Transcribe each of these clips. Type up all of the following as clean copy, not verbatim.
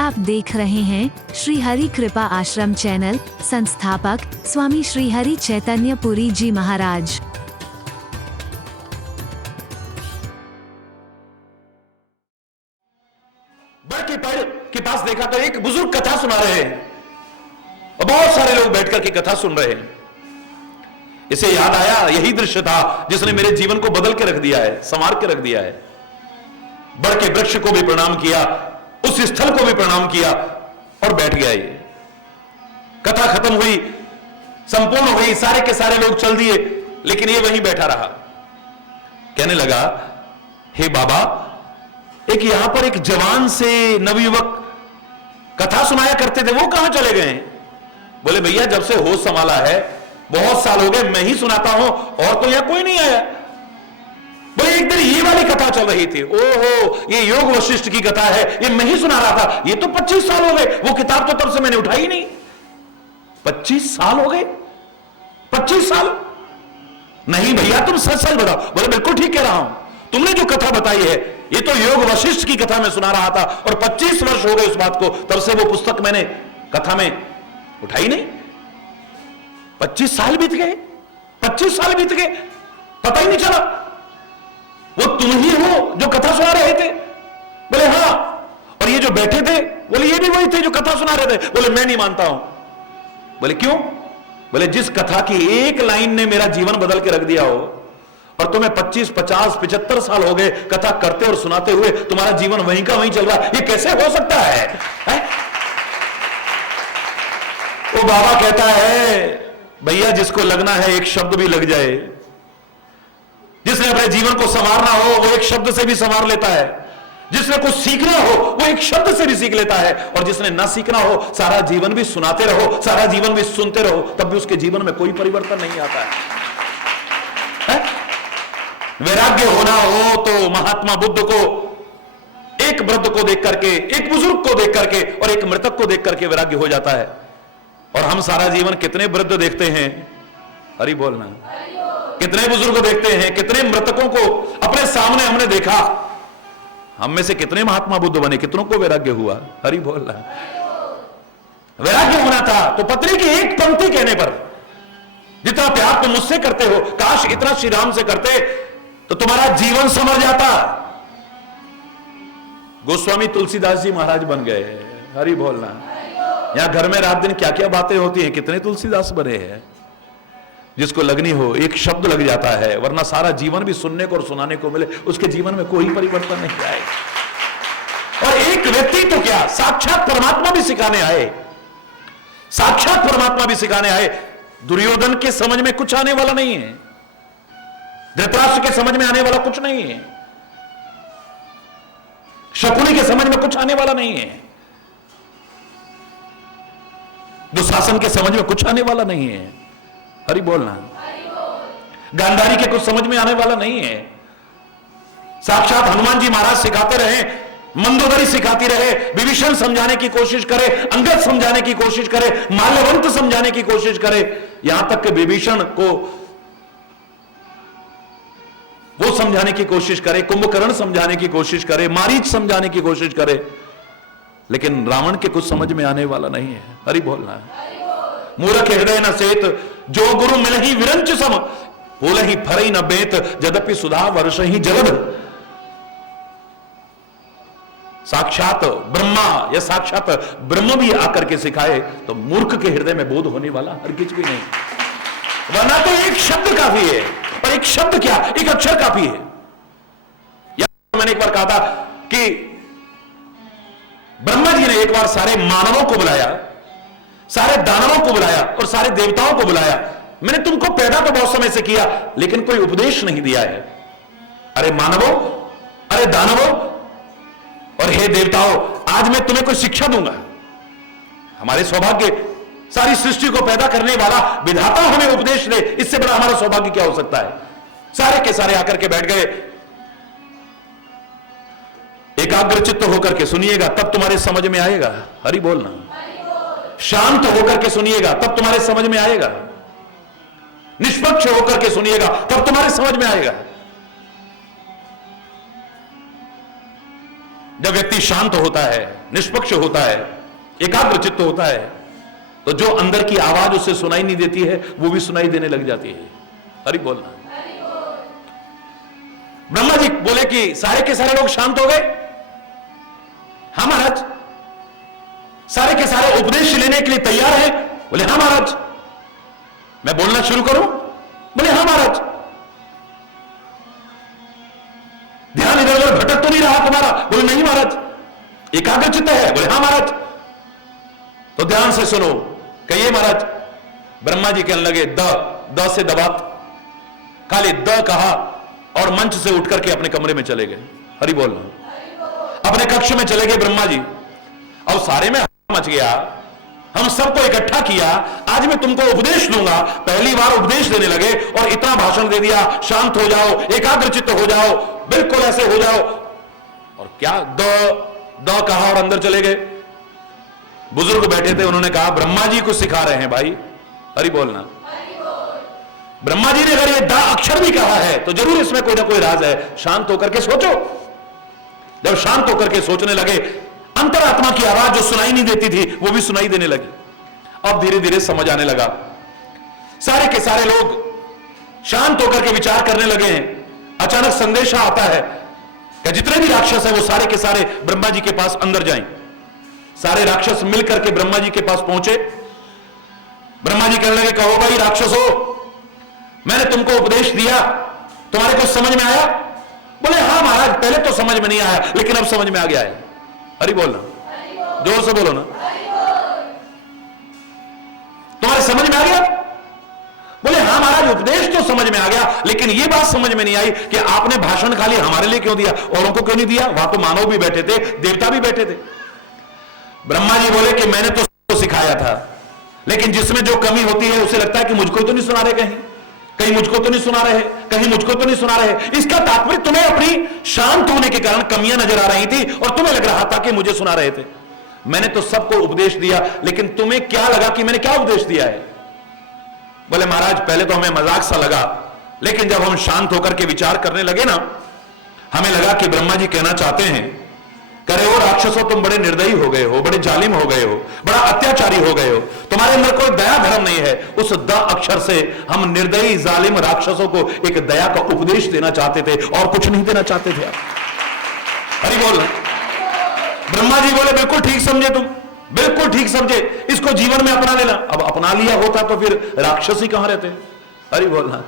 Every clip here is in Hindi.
आप देख रहे हैं श्री हरि कृपा आश्रम चैनल। संस्थापक स्वामी श्री हरि चैतन्य पुरी जी महाराज। बड़ के पेड़ के पास देखा तो एक बुजुर्ग कथा सुना रहे हैं और बहुत सारे लोग बैठकर के कथा सुन रहे हैं। इसे याद आया, यही दृश्य था जिसने मेरे जीवन को बदल के रख दिया है, संवार के रख दिया है। बड़ के वृक्ष को भी प्रणाम किया, उस स्थल को भी प्रणाम किया और बैठ गया। ये कथा खत्म हुई, संपूर्ण हुई, सारे के सारे लोग चल दिए, लेकिन ये वहीं बैठा रहा। कहने लगा, हे बाबा, एक यहां पर एक जवान से नवयुवक कथा सुनाया करते थे, वो कहां चले गए? बोले भैया, जब से होश संभाला है बहुत साल हो गए, मैं ही सुनाता हूं और तो यहां कोई नहीं आया। बोले एक दिन ये वाली कथा चल रही थी, ओहो ये योग वशिष्ठ की कथा है, ये मैं ही सुना रहा था। ये तो 25 साल हो गए, वो किताब तो तब से मैंने उठाई नहीं। 25 साल हो गए? 25 साल? नहीं भैया, तुम सच सच बताओ। बोले बिल्कुल ठीक कह रहा हूं, तुमने जो कथा बताई है ये तो योग वशिष्ठ की कथा में सुना रहा था और 25 वर्ष हो गए उस बात को, तब से वो पुस्तक मैंने कथा में उठाई नहीं। 25 साल बीत गए, 25 साल बीत गए, पता ही नहीं चला। वो तुम ही हो जो कथा सुना रहे थे? बोले हां। और ये जो बैठे थे, बोले ये भी वही थे जो कथा सुना रहे थे? बोले मैं नहीं मानता हूं। बोले क्यों? बोले जिस कथा की एक लाइन ने मेरा जीवन बदल के रख दिया हो, और तुम्हें 25, 50, 75 साल हो गए कथा करते और सुनाते हुए, तुम्हारा जीवन वहीं का वहीं चल रहा है, ये कैसे हो सकता है? वो बाबा कहता है, भैया जिसको लगना है एक शब्द भी लग जाए, जिसने अपने जीवन को संवारना हो वो एक शब्द से भी संवार लेता है, जिसने कुछ सीखना हो वो एक शब्द से भी सीख लेता है, और जिसने ना सीखना हो सारा जीवन भी सुनाते रहो, सारा जीवन भी सुनते रहो, तब भी उसके जीवन में कोई परिवर्तन नहीं आता है? वैराग्य होना हो तो महात्मा बुद्ध को, एक वृद्ध को देख करके, एक बुजुर्ग को देख करके और एक मृतक को देख करके वैराग्य हो जाता है। और हम सारा जीवन कितने वृद्ध देखते हैं, हरि बोलना, कितने बुजुर्ग देखते हैं, कितने मृतकों को अपने सामने हमने देखा। हम में से कितने महात्मा बुद्ध बने, कितनों को वैराग्य हुआ? हरि बोलना। वैराग्य होना था तो पत्नी की एक पंक्ति कहने पर, जितना प्यार तुम मुझसे करते हो, काश इतना श्री राम से करते तो तुम्हारा जीवन संवर जाता। गोस्वामी तुलसीदास जी महाराज बन गए, हरि बोलना। यहां घर में रात दिन क्या क्या बातें होती हैं, कितने तुलसीदास बने हैं। जिसको लगनी हो एक शब्द लग जाता है, वरना सारा जीवन भी सुनने को और सुनाने को मिले, उसके जीवन में कोई परिवर्तन नहीं आएगा। और एक व्यक्ति तो क्या, साक्षात परमात्मा भी सिखाने आए, साक्षात परमात्मा भी सिखाने आए। दुर्योधन के समझ में कुछ आने वाला नहीं है, धृतराष्ट्र के समझ में आने वाला कुछ नहीं है, शकुनी के समझ में कुछ आने वाला नहीं है, दुशासन के समझ में कुछ आने वाला नहीं है। हरि बोलना। गांधारी के कुछ समझ में आने वाला नहीं है। साक्षात हनुमान जी महाराज सिखाते रहे, मंदोदरी सिखाती रहे, विभीषण समझाने की कोशिश करे, अंगद समझाने की कोशिश करे, माल्यवंत समझाने की कोशिश करे, यहां तक कि विभीषण को वो समझाने की कोशिश करे, कुंभकर्ण समझाने की कोशिश करे, मारीच समझाने की कोशिश करे, लेकिन रावण के कुछ समझ में आने वाला नहीं है। हरि बोलना। मूर्ख हृदय न सेत, जो गुरु मिलहि विरंच सम, बोलहि फरई न बेत, यद्यपि सुधा वर्षहि जलद। साक्षात ब्रह्मा या साक्षात ब्रह्म भी आकर के सिखाए तो मूर्ख के हृदय में बोध होने वाला हर किसी भी नहीं, वरना तो एक शब्द काफी है। और एक शब्द क्या, एक अक्षर काफी है। मैंने एक बार कहा था कि ब्रह्मा जी ने एक बार सारे मानवों को बुलाया, सारे दानवों को बुलाया और सारे देवताओं को बुलाया। मैंने तुमको पैदा तो बहुत समय से किया, लेकिन कोई उपदेश नहीं दिया है। अरे मानवों, अरे दानवों और हे देवताओं, आज मैं तुम्हें कोई शिक्षा दूंगा। हमारे सौभाग्य, सारी सृष्टि को पैदा करने वाला विधाता हमें उपदेश दे, इससे बड़ा हमारा सौभाग्य क्या हो सकता है? सारे के सारे आकर के बैठ गए। एकाग्र चित्त होकर के सुनिएगा तब तुम्हारे समझ में आएगा। हरि बोलना। शांत होकर के सुनिएगा तब तुम्हारे समझ में आएगा, निष्पक्ष होकर के सुनिएगा तब तुम्हारे समझ में आएगा। जब व्यक्ति शांत होता है, निष्पक्ष होता है, एकाग्र चित्त होता है, तो जो अंदर की आवाज उसे सुनाई नहीं देती है वो भी सुनाई देने लग जाती है। हरि बोलना। ब्रह्मा जी बोले कि सारे के सारे लोग शांत हो गए। हाँ महाराज। सारे के सारे उपदेश लेने के लिए तैयार हैं? बोले हाँ महाराज। मैं बोलना शुरू करूं? बोले हाँ महाराज। ध्यान इधर उधर भटक तो नहीं रहा तुम्हारा? बोले नहीं महाराज। एकाग्र चित्त है? बोले हाँ महाराज। तो ध्यान से सुनो, कहिए महाराज। ब्रह्मा जी कहने लगे द से दबात, खाली द कहा और मंच से उठ करके अपने कमरे में चले गए। हरि बोलना। अपने कक्ष में चले गए ब्रह्मा जी। और सारे में मच गया, हम सबको इकट्ठा किया, आज मैं तुमको उपदेश दूंगा। पहली बार उपदेश देने लगे और इतना भाषण दे दिया, शांत हो जाओ, एकाग्रचित्त हो जाओ, बिल्कुल ऐसे हो जाओ। और क्या द कहा और अंदर चले गए। बुजुर्ग बैठे थे, उन्होंने कहा ब्रह्मा जी को सिखा रहे हैं भाई। हरि बोलना। ब्रह्मा जी ने अगर ये द अक्षर भी कहा है तो जरूर इसमें कोई ना कोई राज है। शांत होकर के सोचो। जब शांत होकर के सोचने लगे, अंतरात्मा की आवाज जो सुनाई नहीं देती थी वो भी सुनाई देने लगी। अब धीरे धीरे समझ आने लगा। सारे के सारे लोग शांत होकर के विचार करने लगे हैं। अचानक संदेशा आता है कि जितने भी राक्षस हैं वो सारे के सारे ब्रह्मा जी के पास अंदर जाएं। सारे राक्षस मिलकर के ब्रह्मा जी के पास पहुंचे। ब्रह्मा जी कहने लगे, कहो भाई राक्षसों, मैंने तुमको उपदेश दिया, तुम्हारे कुछ समझ में आया? बोले हाँ महाराज, पहले तो समझ में नहीं आया लेकिन अब समझ में आ गया है। हरि बोलना। जोर से बोलो ना। तुम्हारे समझ में आ गया? बोले हाँ महाराज, उपदेश तो समझ में आ गया लेकिन यह बात समझ में नहीं आई कि आपने भाषण खाली हमारे लिए क्यों दिया, औरों को क्यों नहीं दिया? वहां तो मानव भी बैठे थे, देवता भी बैठे थे। ब्रह्मा जी बोले कि मैंने तो सिखाया था लेकिन जिसमें जो कमी होती है उसे लगता है कि मुझको तो नहीं सुना रहे, कहीं मुझको तो नहीं सुना रहे, कहीं मुझको तो नहीं सुना रहे। इसका तात्पर्य तुम्हें अपनी शांत होने के कारण कमियां नजर आ रही थी और तुम्हें लग रहा था कि मुझे सुना रहे थे। मैंने तो सबको उपदेश दिया लेकिन तुम्हें क्या लगा कि मैंने क्या उपदेश दिया है? बोले महाराज, पहले तो हमें मजाक सा लगा लेकिन जब हम शांत होकर के विचार करने लगे ना, हमें लगा कि ब्रह्मा जी कहना चाहते हैं, करे हो राक्षसों तुम बड़े निर्दयी हो गए हो, बड़े जालिम हो गए हो, बड़ा अत्याचारी हो गए हो, तुम्हारे अंदर कोई दया धर्म नहीं है। उस द अक्षर से हम निर्दयी जालिम राक्षसों को एक दया का उपदेश देना चाहते थे और कुछ नहीं देना चाहते थे। हरि बोल। ब्रह्मा जी बोले बिल्कुल ठीक समझे तुम, बिल्कुल ठीक समझे, इसको जीवन में अपना लेना। अब अपना लिया होता तो फिर राक्षस ही कहां रहते। हरि बोलना।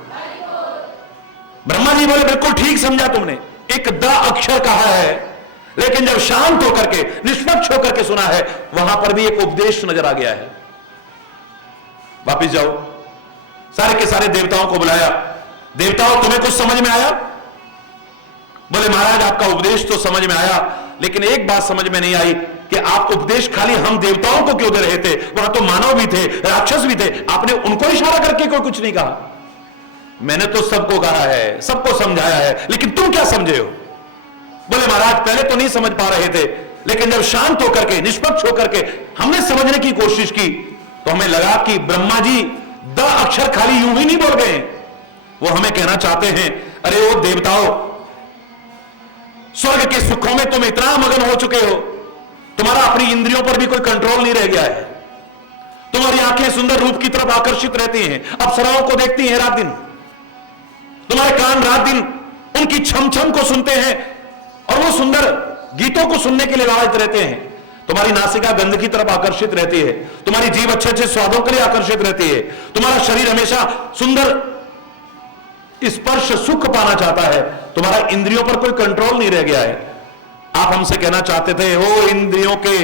ब्रह्मा जी बोले बिल्कुल ठीक समझा तुमने, एक द अक्षर कहा है लेकिन जब शांत होकर के निष्पक्ष होकर के सुना है वहां पर भी एक उपदेश नजर आ गया है। वापिस जाओ। सारे के सारे देवताओं को बुलाया। देवताओं, तुम्हें कुछ समझ में आया? बोले महाराज, आपका उपदेश तो समझ में आया लेकिन एक बात समझ में नहीं आई कि आप उपदेश खाली हम देवताओं को क्यों दे रहे थे? वहां तो मानव भी थे, राक्षस भी थे, आपने उनको इशारा करके कोई कुछ नहीं कहा। मैंने तो सबको कहा है, सबको समझाया है, लेकिन तुम क्या समझे हो? बोले महाराज, पहले तो नहीं समझ पा रहे थे लेकिन जब शांत होकर के निष्पक्ष होकर के हमने समझने की कोशिश की तो हमें लगा कि ब्रह्मा जी द अक्षर खाली यूं ही नहीं बोल गए, वो हमें कहना चाहते हैं, अरे वो देवताओं, स्वर्ग के सुखों में तुम इतना मगन हो चुके हो, तुम्हारा अपनी इंद्रियों पर भी कोई कंट्रोल नहीं रह गया है। तुम्हारी आंखें सुंदर रूप की तरफ आकर्षित रहती हैं, अप्सराओं को देखती हैं रात दिन, तुम्हारे कान रात दिन उनकी छम छम को सुनते हैं और वो सुंदर गीतों को सुनने के लिए लालच रहते हैं। तुम्हारी नासिका गंध की तरफ आकर्षित रहती है, तुम्हारी जीभ अच्छे अच्छे स्वादों के लिए आकर्षित रहती है, तुम्हारा शरीर हमेशा सुंदर स्पर्श सुख पाना चाहता है, तुम्हारा इंद्रियों पर कोई कंट्रोल नहीं रह गया है। आप हमसे कहना चाहते थे, ओ इंद्रियों के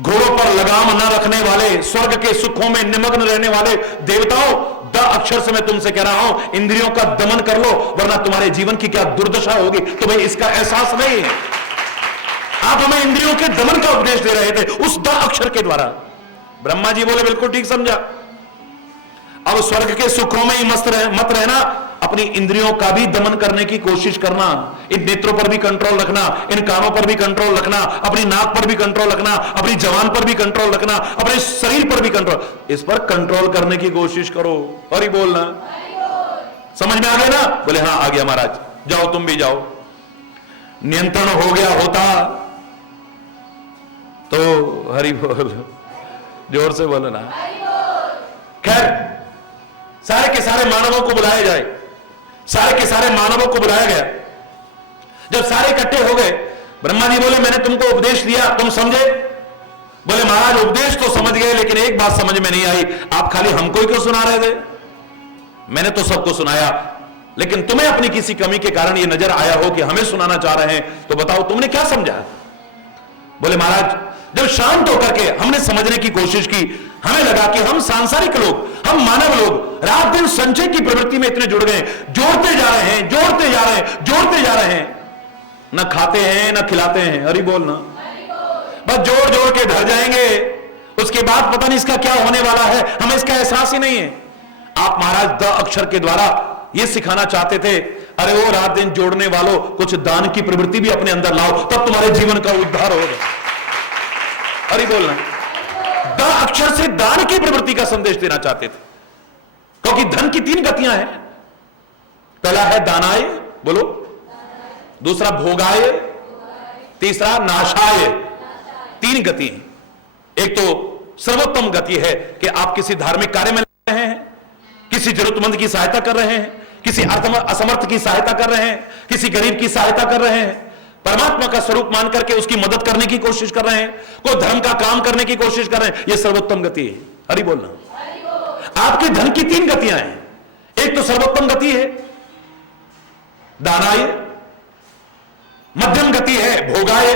घोड़ों पर लगाम न रखने वाले, स्वर्ग के सुखों में निमग्न रहने वाले देवताओं, द अक्षर से मैं तुमसे कह रहा हूं, इंद्रियों का दमन कर लो वरना तुम्हारे जीवन की क्या दुर्दशा होगी, तुम्हें इसका एहसास नहीं है। आप हमें इंद्रियों के दमन का उपदेश दे रहे थे उस द अक्षर के द्वारा। ब्रह्मा जी बोले बिल्कुल ठीक समझा। अब स्वर्ग के सुखों में ही मत रहना, अपनी इंद्रियों का भी दमन करने की कोशिश करना, इन नेत्रों पर भी कंट्रोल रखना, इन कानों पर भी कंट्रोल रखना, अपनी नाक पर भी कंट्रोल रखना, अपनी जबान पर भी कंट्रोल रखना, अपने शरीर पर भी कंट्रोल, इस पर कंट्रोल करने की कोशिश करो। हरि बोलना। समझ में आ गया ना? बोले हाँ आ गया महाराज, जाओ तुम भी जाओ। नियंत्रण हो गया होता हरि बोल, जोर से बोलो ना। खैर, सारे के सारे मानवों को बुलाया जाए, सारे के सारे मानवों को बुलाया गया। जब सारे इकट्ठे हो गए, ब्रह्मा जी बोले मैंने तुमको उपदेश दिया, तुम समझे? बोले महाराज उपदेश तो समझ गए, लेकिन एक बात समझ में नहीं आई, आप खाली हमको ही क्यों सुना रहे थे? मैंने तो सबको सुनाया, लेकिन तुम्हें अपनी किसी कमी के कारण यह नजर आया हो कि हमें सुनाना चाह रहे हैं, तो बताओ तुमने क्या समझा? बोले महाराज जब शांत होकर के हमने समझने की कोशिश की, हमें लगा कि हम सांसारिक लोग, हम मानव लोग रात दिन संचय की प्रवृत्ति में इतने जुड़ गए, जोड़ते जा रहे हैं, जोड़ते जा रहे हैं, जोड़ते जा रहे हैं, न खाते हैं न खिलाते हैं। हरि बोल ना। बस जोड़ जोड़ के ढल जाएंगे, उसके बाद पता नहीं इसका क्या होने वाला है, हमें इसका एहसास ही नहीं है। आप महाराज द अक्षर के द्वारा यह सिखाना चाहते थे, अरे वो रात दिन जोड़ने वालों, कुछ दान की प्रवृत्ति भी अपने अंदर लाओ, तब तुम्हारे जीवन का उद्धार होगा। अरे बोलना, द अक्षर से दान की प्रवृत्ति का संदेश देना चाहते थे, क्योंकि धन की 3 गतियां हैं। पहला है दानाय, बोलो, दूसरा भोगाय, तीसरा नाशाय। 3 गति हैं। एक तो सर्वोत्तम गति है कि आप किसी धार्मिक कार्य में लग रहे हैं, किसी जरूरतमंद की सहायता कर रहे हैं, किसी असमर्थ की सहायता कर रहे हैं, किसी गरीब की सहायता कर रहे हैं, परमात्मा का स्वरूप मान करके उसकी मदद करने की कोशिश कर रहे हैं, कोई धर्म का काम करने की कोशिश कर रहे हैं, यह सर्वोत्तम गति है। हरि बोलना। आपके धन की 3 गतियां हैं। एक तो सर्वोत्तम गति है दानाय, मध्यम गति है भोगाय,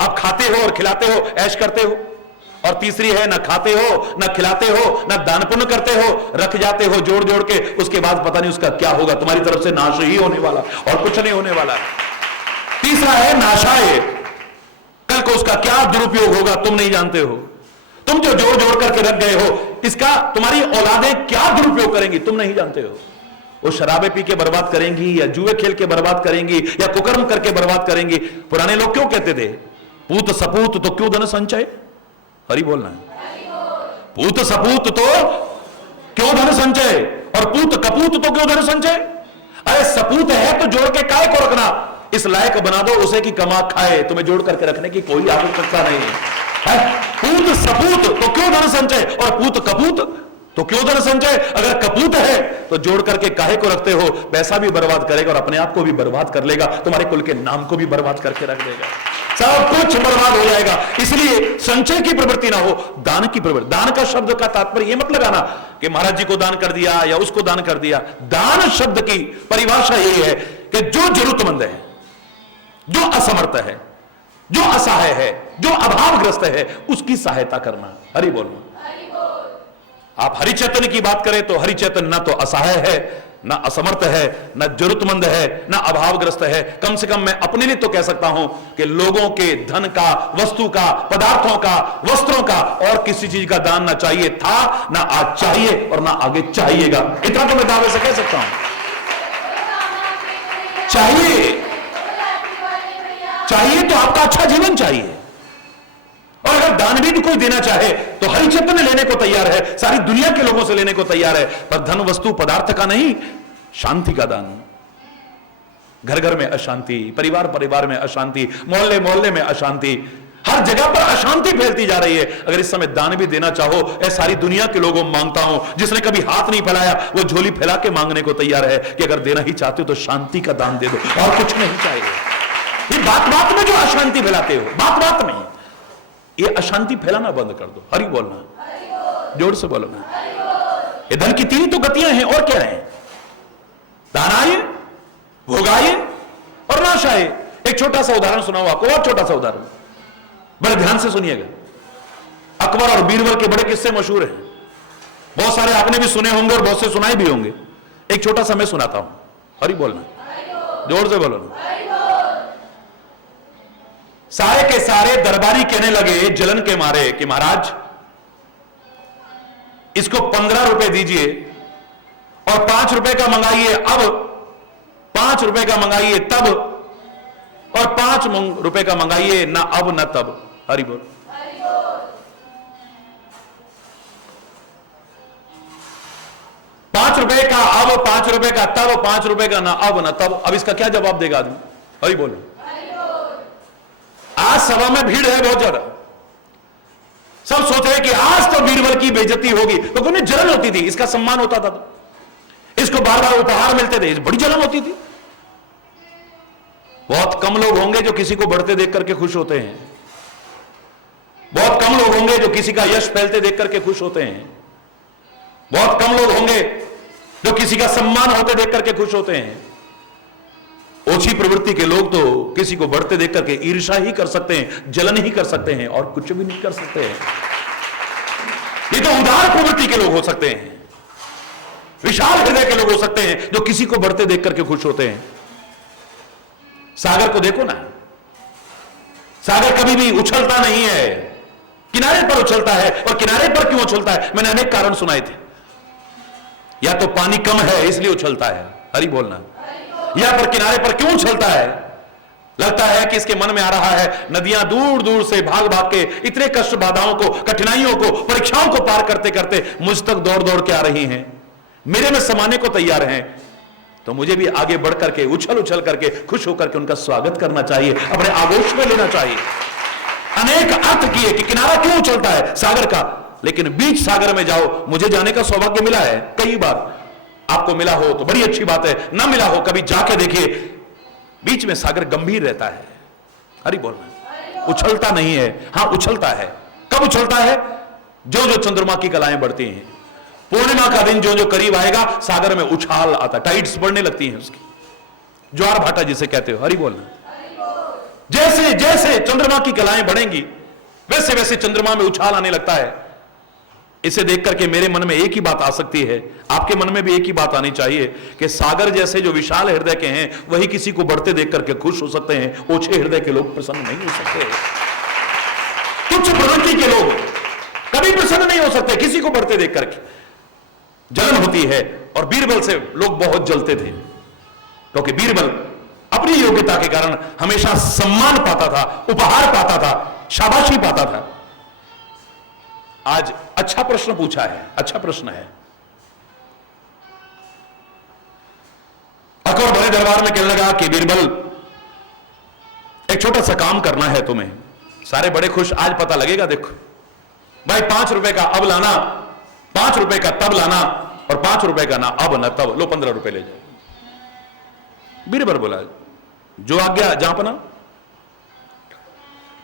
आप खाते हो और खिलाते हो, ऐश करते हो, और तीसरी है न खाते हो न खिलाते हो न दान पुण्य करते हो, रख जाते हो जोड़ जोड़ के, उसके बाद पता नहीं उसका क्या होगा, तुम्हारी तरफ से नाश ही होने वाला और कुछ नहीं होने वाला। तीसरा है नाशाय, कल को उसका क्या दुरुपयोग होगा तुम नहीं जानते हो। तुम जो जोड़ जोड़ करके रख गए हो, इसका तुम्हारी औलादें क्या दुरुपयोग करेंगी तुम नहीं जानते हो। वो शराबे पी के बर्बाद करेंगी, या जुए खेल के बर्बाद करेंगी, या कुकर्म करके बर्बाद करेंगी। पुराने लोग क्यों कहते थे, पूत सपूत तो क्यों धन संचय? हरि बोलना। पूत सपूत तो क्यों धन संचय, और पूत कपूत तो क्यों धन संचय? अरे सपूत है तो जोड़ के काय को रखना, इस लायक बना दो उसे कि कमा खाए, तुम्हें जोड़ करके रखने की कोई आवश्यकता नहीं है। पूत सपूत तो क्यों धन संचय, और पूत कपूत तो क्यों धन संचय? अगर कपूत है तो जोड़ करके काहे को रखते हो, पैसा भी बर्बाद करेगा और अपने आप को भी बर्बाद कर लेगा, तुम्हारे कुल के नाम को भी बर्बाद करके रख देगा, सब कुछ बर्बाद हो जाएगा। इसलिए संचय की प्रवृत्ति ना हो, दान की प्रवृत्ति। दान का शब्द का तात्पर्य यह मत लगाना कि महाराज जी को दान कर दिया या उसको दान कर दिया। दान शब्द की परिभाषा यही है कि जो जरूरतमंद है, जो असमर्थ है, जो असहाय है, जो अभावग्रस्त है, उसकी सहायता करना। हरि बोलो। आप हरि चैतन्य की बात करें तो हरि चैतन्य ना तो असहाय है, ना असमर्थ है, ना जरूरतमंद है, ना अभावग्रस्त है। कम से कम मैं अपने लिए तो कह सकता हूं कि लोगों के धन का, वस्तु का, पदार्थों का, वस्त्रों का और किसी चीज का दान ना चाहिए था, ना आज चाहिए और ना आगे चाहिएगा। इतना तो मैं दावे से कह सकता हूं। चाहिए तो आपका अच्छा जीवन चाहिए, और अगर दान भी कोई देना चाहे तो हरि चैतन्य लेने को तैयार है, सारी दुनिया के लोगों से लेने को तैयार है, पर धन वस्तु पदार्थ का नहीं, शांति का दान। घर घर में अशांति, परिवार परिवार में अशांति, मोहल्ले मोहल्ले में अशांति, हर जगह पर अशांति फैलती जा रही है। अगर इस समय दान भी देना चाहो, ऐ सारी दुनिया के लोगों मांगता हूं, जिसने कभी हाथ नहीं फैलाया वो झोली फैला के मांगने को तैयार है कि अगर देना ही चाहते हो तो शांति का दान दे दो, और कुछ नहीं चाहिए। ये बात बात में जो अशांति फैलाते हो, बात बात में ये अशांति फैलाना बंद कर दो। हरि बोलना, जोर से बोलना। ये धन की 3 तो गतियां हैं, और क्या है? दानाय, भोगाय और नाशाय। एक छोटा सा उदाहरण सुनाओ आपको, और छोटा सा उदाहरण, बड़े ध्यान से सुनिएगा। अकबर और बीरबल के बड़े किस्से मशहूर हैं, बहुत सारे आपने भी सुने होंगे और बहुत से सुनाए भी होंगे। एक छोटा सा मैं सुनाता हूं। हरि बोलना, जोर से बोलो। सारे के सारे दरबारी कहने लगे जलन के मारे कि महाराज इसको 15 रुपए दीजिए और 5 रुपए का मंगाइए अब, 5 रुपए का मंगाइए तब, और 5 रुपए का मंगाइए ना अब ना तब। हरि बोल। 5 रुपए का अब, 5 रुपए का तब, 5 रुपए का ना अब ना तब। अब इसका क्या जवाब देगा आदमी? हरि बोलो। आज सभा में भीड़ है बहुत ज्यादा, सब सोच रहे कि आज तो बीरबल की बेइज्जती होगी, तो उन्हें जलन होती थी, इसका सम्मान होता था, तो इसको बार बार उपहार मिलते थे, बड़ी जलन होती थी। बहुत कम लोग होंगे जो किसी को बढ़ते देख करके खुश होते हैं, बहुत कम लोग होंगे जो किसी का यश फैलते देख करके खुश होते हैं, बहुत कम लोग होंगे जो किसी का सम्मान होते देख करके खुश होते हैं। ओछी प्रवृत्ति के लोग तो किसी को बढ़ते देख करके ईर्ष्या ही कर सकते हैं, जलन ही कर सकते हैं, और कुछ भी नहीं कर सकते हैं। ये तो उदार प्रवृत्ति के लोग हो सकते हैं, विशाल हृदय के लोग हो सकते हैं जो किसी को बढ़ते देख करके खुश होते हैं। सागर को देखो ना, सागर कभी भी उछलता नहीं है, किनारे पर उछलता है। और किनारे पर क्यों उछलता है, मैंने अनेक कारण सुनाए थे। या तो पानी कम है इसलिए उछलता है, हरि बोलना। या पर किनारे पर क्यों उछलता है, लगता है कि इसके मन में आ रहा है नदियां दूर दूर से भाग भाग के इतने कष्ट बाधाओं को, कठिनाइयों को, परीक्षाओं को पार करते करते मुझ तक दौड़ दौड़ के आ रही हैं, मेरे में समाने को तैयार हैं, तो मुझे भी आगे बढ़ करके उछल उछल करके खुश होकर के उनका स्वागत करना चाहिए, अपने आगोश में लेना चाहिए। अनेक अर्थ किए कि किनारा क्यों उछलता है सागर का, लेकिन बीच सागर में जाओ, मुझे जाने का सौभाग्य मिला है कई बार। आपको मिला हो तो बड़ी अच्छी बात है, ना मिला हो कभी जाके देखिए, बीच में सागर गंभीर रहता है। हरि बोलना, उछलता नहीं है। हां उछलता है, कब उछलता है, जो जो चंद्रमा की कलाएं बढ़ती हैं, पूर्णिमा का दिन जो जो करीब आएगा सागर में उछाल आता, टाइड्स बढ़ने लगती हैं उसकी, ज्वार भाटा जिसे कहते हो। हरि बोलना, जैसे जैसे चंद्रमा की कलाएं बढ़ेंगी वैसे वैसे चंद्रमा में उछाल आने लगता है। इसे देख करके मेरे मन में एक ही बात आ सकती है, आपके मन में भी एक ही बात आनी चाहिए कि सागर जैसे जो विशाल हृदय के हैं वही किसी को बढ़ते देख करके खुश हो सकते हैं, ओछे हृदय के लोग प्रसन्न नहीं हो सकते। तुच्छ प्रवृत्ति के लोग कभी प्रसन्न नहीं हो सकते किसी को बढ़ते देख करके, जलन होती है। और बीरबल से लोग बहुत जलते थे, क्योंकि बीरबल अपनी योग्यता के कारण हमेशा सम्मान पाता था, उपहार पाता था, शाबाशी पाता था। आज अच्छा प्रश्न पूछा है, अच्छा प्रश्न है। अकबर बड़े दरबार में कहने लगा कि बीरबल एक छोटा सा काम करना है तुम्हें। सारे बड़े खुश, आज पता लगेगा, देखो भाई 5 रुपए का अब लाना, 5 रुपए का तब लाना, और 5 रुपए का ना अब ना तब, लो 15 रुपए ले जाओ। बीरबल बोला जो आज्ञा जापना।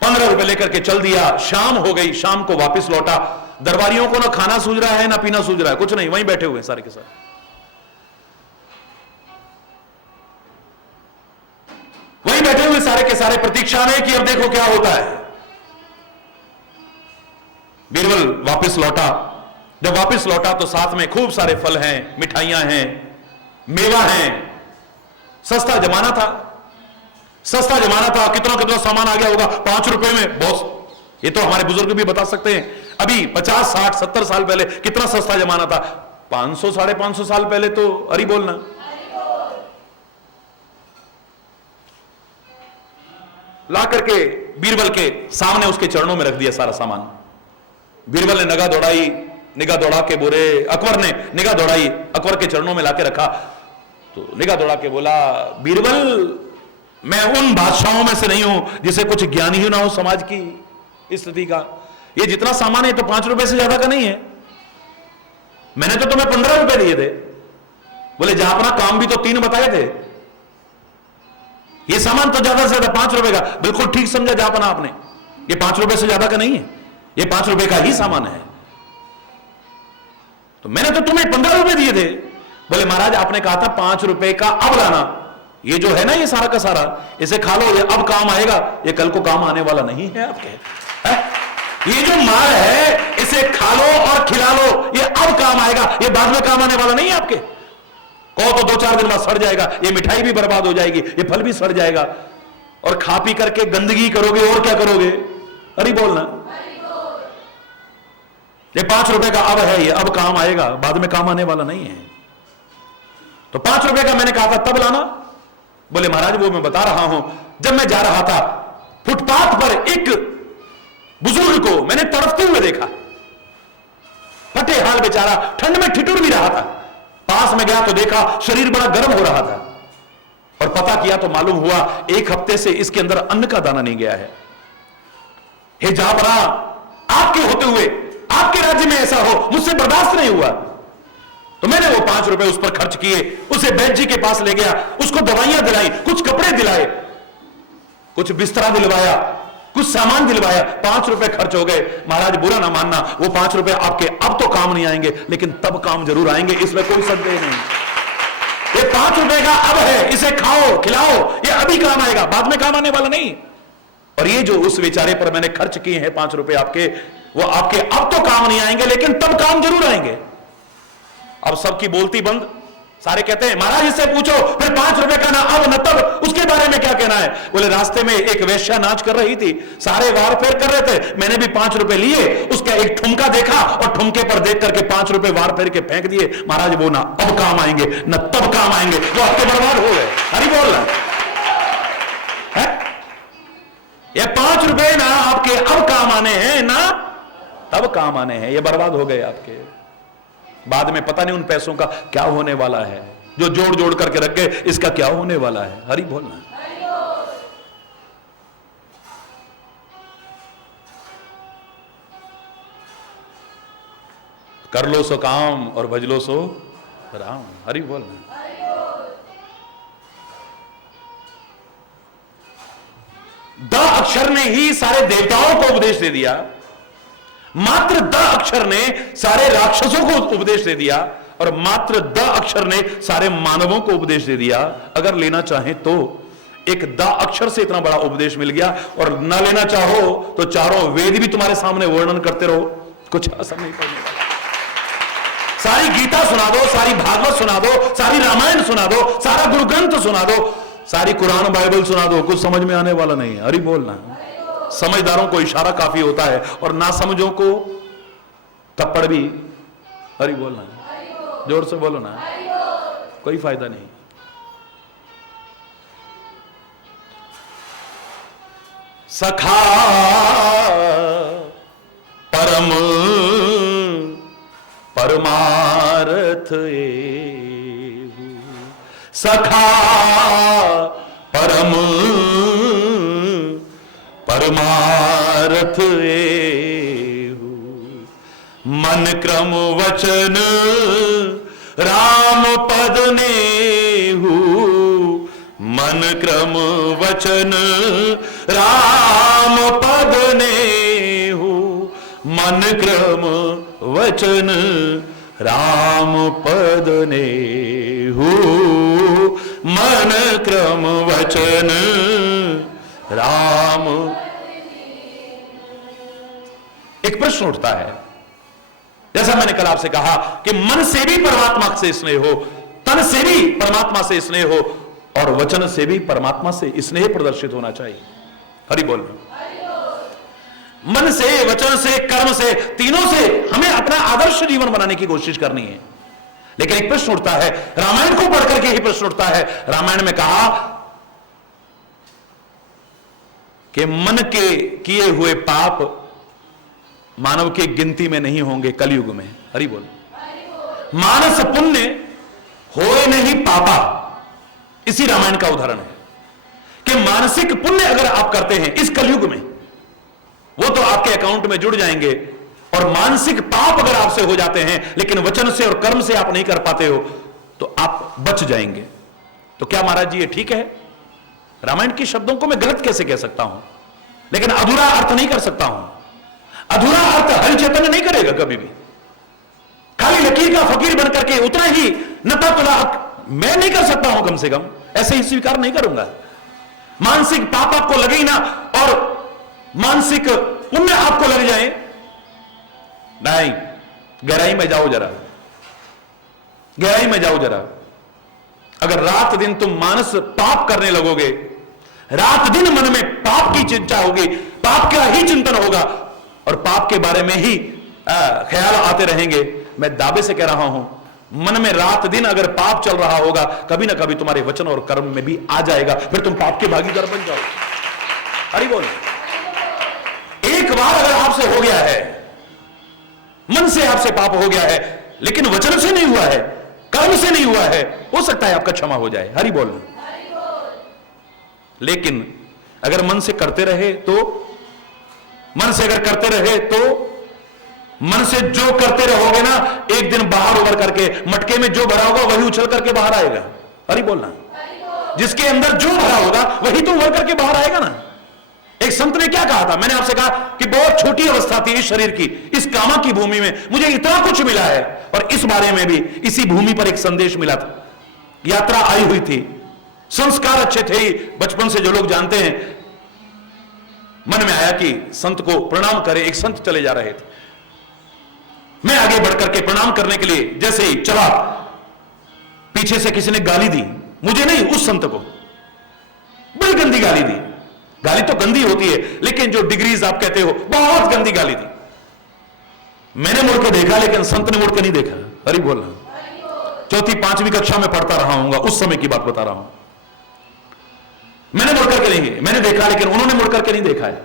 15 रुपए लेकर के चल दिया। शाम हो गई, शाम को वापस लौटा। दरबारियों को ना खाना सूझ रहा है ना पीना सूझ रहा है, कुछ नहीं, वहीं बैठे हुए सारे के सारे। वहीं बैठे हुए सारे के सारे प्रतीक्षा में कि अब देखो क्या होता है। बीरबल वापस लौटा। जब वापस लौटा तो साथ में खूब सारे फल हैं, मिठाइयां हैं, मेवा हैं। सस्ता जमाना था, सस्ता जमाना था। कितना कितना सामान आ गया होगा 5 रुपए में बॉस, ये तो हमारे बुजुर्ग भी बता सकते हैं। अभी 50, 60, 70 साल पहले कितना सस्ता जमाना था। 500, 550 साल पहले तो हरि बोलना, ला करके बीरबल के सामने उसके चरणों में रख दिया सारा सामान। बीरबल ने निगाह दौड़ा के बोले, अकबर ने निगाह दौड़ाई, अकबर के चरणों में लाके रखा। तो निगाह दौड़ा के बोला, बीरबल मैं उन बादशाहों में से नहीं हूं जिसे कुछ ज्ञान ही ना हो समाज की स्थिति का। ये जितना सामान है तो 5 रुपए से ज्यादा का नहीं है। मैंने तो तुम्हें 15 रुपए दिए थे। बोले जहां अपना काम भी तो 3 बताए थे, ये सामान तो ज्यादा से ज्यादा 5 रुपए का। बिल्कुल ठीक समझा जापना आपने, ये 5 रुपए से ज्यादा का नहीं है, ये 5 रुपए का ही सामान है। तो मैंने तो तुम्हें 15 रुपए दिए थे। बोले महाराज आपने कहा था 5 रुपए का अब लाना, ये जो है ना ये सारा का सारा, इसे खा लो, ये अब काम आएगा, ये कल को काम आने वाला नहीं है आपके। ये जो माल है इसे खा लो और खिला लो, ये अब काम आएगा, ये बाद में काम आने वाला नहीं है आपके। कहो तो 2-4 दिन बाद सड़ जाएगा, ये मिठाई भी बर्बाद हो जाएगी, ये फल भी सड़ जाएगा, और खा पी करके गंदगी करोगे और क्या करोगे। अरे बोलना, ये 5 रुपए का अब है, ये अब काम आएगा, बाद में काम आने वाला नहीं है। तो 5 रुपए का मैंने कहा था तब लाना। बोले महाराज वो मैं बता रहा हूं, जब मैं जा रहा था फुटपाथ पर एक बुजुर्ग को मैंने तड़पते हुए देखा, फटे हाल बेचारा, ठंड में ठिठुर भी रहा था। पास में गया तो देखा शरीर बड़ा गर्म हो रहा था, और पता किया तो मालूम हुआ 1 हफ्ते से इसके अंदर अन्न का दाना नहीं गया है। हे जापना, आप आपके होते हुए आपके राज्य में ऐसा हो, मुझसे बर्दाश्त नहीं हुआ। तो मैंने वो 5 रुपए उस पर खर्च किए, उसे वैद्य जी के पास ले गया, उसको दवाइयां दिलाई, कुछ कपड़े दिलाए, कुछ बिस्तरा दिलवाया, कुछ सामान दिलवाया। 5 रुपए खर्च हो गए। महाराज बुरा ना मानना, वो 5 रुपए आपके अब तो काम नहीं आएंगे, लेकिन तब काम जरूर आएंगे, इसमें कोई संदेह नहीं। ये 5 रुपए का अब है, इसे खाओ खिलाओ, ये अभी काम आएगा, बाद में काम आने वाला नहीं। और ये जो उस बेचारे पर मैंने खर्च किए हैं 5 रुपए आपके, वो आपके अब तो काम नहीं आएंगे, लेकिन तब काम जरूर आएंगे। अब सबकी बोलती बंद, सारे कहते हैं महाराज इससे पूछो फिर 5 रुपए का ना अब न तब, उसके बारे में क्या कहना है? बोले रास्ते में एक वेश्या नाच कर रही थी, सारे वार फेर कर रहे थे, मैंने भी 5 रुपए लिए, उसका एक ठुमका देखा और ठुमके पर देख करके 5 रुपए वार फेर के फेंक दिए। महाराज वो ना अब काम आएंगे न तब काम आएंगे, वो आपके बर्बाद हो गए। हरी बोल रहा है, ये 5 रुपए ना आपके अब काम आने हैं ना तब काम आने हैं, ये बर्बाद हो गए आपके। बाद में पता नहीं उन पैसों का क्या होने वाला है, जो जोड़ जोड़ करके रख गए, इसका क्या होने वाला है। हरि बोलना। कर लो सो काम और भज लो सो राम। हरि बोलना। द अक्षर ने ही सारे देवताओं को उपदेश दे दिया, मात्र द अक्षर ने सारे राक्षसों को उपदेश दे दिया, और मात्र द अक्षर ने सारे मानवों को उपदेश दे दिया। अगर लेना चाहें तो एक द अक्षर से इतना बड़ा उपदेश मिल गया, और न लेना चाहो तो चारों वेद भी तुम्हारे सामने वर्णन करते रहो, कुछ असर नहीं पड़ने वाला। सारी गीता सुना दो, सारी भागवत सुना दो, सारी रामायण सुना दो, सारा गुरु ग्रंथ सुना दो, सारी कुरान बाइबल सुना दो, कुछ समझ में आने वाला नहीं। हरि बोलना। समझदारों को इशारा काफी होता है, और ना समझों को थप्पड़ भी। हरि बोलना, जोर से बोलो ना, कोई फायदा नहीं। सखा परम परमार्थ एहु, सखा परम परमार्थ एहु, मन क्रम वचन राम पद नेहु, मन क्रम वचन राम पद नेहु, मन क्रम वचन राम पद नेहु, मन क्रम वचन राम। एक प्रश्न उठता है, जैसा मैंने कल आपसे कहा कि मन से भी परमात्मा से स्नेह हो, तन से भी परमात्मा से स्नेह हो, और वचन से भी परमात्मा से स्नेह प्रदर्शित होना चाहिए। हरि बोल। मन से, वचन से, कर्म से, तीनों से हमें अपना आदर्श जीवन बनाने की कोशिश करनी है। लेकिन एक प्रश्न उठता है, रामायण को पढ़ करके ही प्रश्न उठता है। रामायण में कहा कि मन के किए हुए पाप मानव की गिनती में नहीं होंगे कलयुग में। हरि बोल। मानस पुण्य होए नहीं पापा, इसी रामायण का उदाहरण है कि मानसिक पुण्य अगर आप करते हैं इस कलयुग में, वो तो आपके अकाउंट में जुड़ जाएंगे, और मानसिक पाप अगर आपसे हो जाते हैं लेकिन वचन से और कर्म से आप नहीं कर पाते हो तो आप बच जाएंगे। तो क्या महाराज जी ये ठीक है? रामायण के शब्दों को मैं गलत कैसे कह सकता हूं, लेकिन अधूरा अर्थ नहीं कर सकता हूं। अधूरा अर्थ हरिचैतन्य नहीं करेगा कभी भी। खाली लकीर का फकीर बनकर के उतना ही नता तुला मैं नहीं कर सकता हूं, कम से कम ऐसे ही स्वीकार नहीं करूंगा। मानसिक पाप आपको लगे ही ना और मानसिक पुण्य आपको लग जाए, नहीं, गहराई में जाओ जरा, गहराई में जाओ जरा। अगर रात दिन तुम मानस पाप करने लगोगे, रात दिन मन में पाप की चिंता होगी, पाप का ही चिंतन होगा और पाप के बारे में ही ख्याल आते रहेंगे, मैं दावे से कह रहा हूं मन में रात दिन अगर पाप चल रहा होगा, कभी ना कभी तुम्हारे वचन और कर्म में भी आ जाएगा, फिर तुम पाप के भागीदार बन जाओ। हरि बोल। एक बार अगर आपसे हो गया है, मन से आपसे पाप हो गया है, लेकिन वचन से नहीं हुआ है, कर्म से नहीं हुआ है, हो सकता है आपका क्षमा हो जाए। हरि बोल। लेकिन अगर मन से करते रहे तो, मन से अगर करते रहे तो मन से जो करते रहोगे ना, एक दिन बाहर उभर करके मटके में जो भरा होगा वही उछल करके बाहर आएगा। अरे बोलना, जिसके अंदर जो भरा होगा वही तो उभर करके बाहर आएगा ना। एक संत ने क्या कहा था, मैंने आपसे कहा कि बहुत छोटी अवस्था थी इस शरीर की, इस कामा की भूमि में मुझे इतना कुछ मिला है, और इस बारे में भी इसी भूमि पर एक संदेश मिला था। यात्रा आई हुई थी, संस्कार अच्छे थे, बचपन से जो लोग जानते हैं, मन में आया कि संत को प्रणाम करें। एक संत चले जा रहे थे, मैं आगे बढ़कर के प्रणाम करने के लिए जैसे ही चला, पीछे से किसी ने गाली दी, मुझे नहीं, उस संत को बड़ी गंदी गाली दी। गाली तो गंदी होती है, लेकिन जो डिग्रीज आप कहते हो, बहुत गंदी गाली दी। मैंने मुड़ के देखा, लेकिन संत ने मुड़ के नहीं देखा। अरे बोलना, चौथी पांचवी कक्षा में पढ़ता रहा हूंगा, उस समय की बात बता रहा हूं। मैंने मुड़ करके नहीं, मैंने देखा, लेकिन उन्होंने मुड़ करके नहीं देखा है।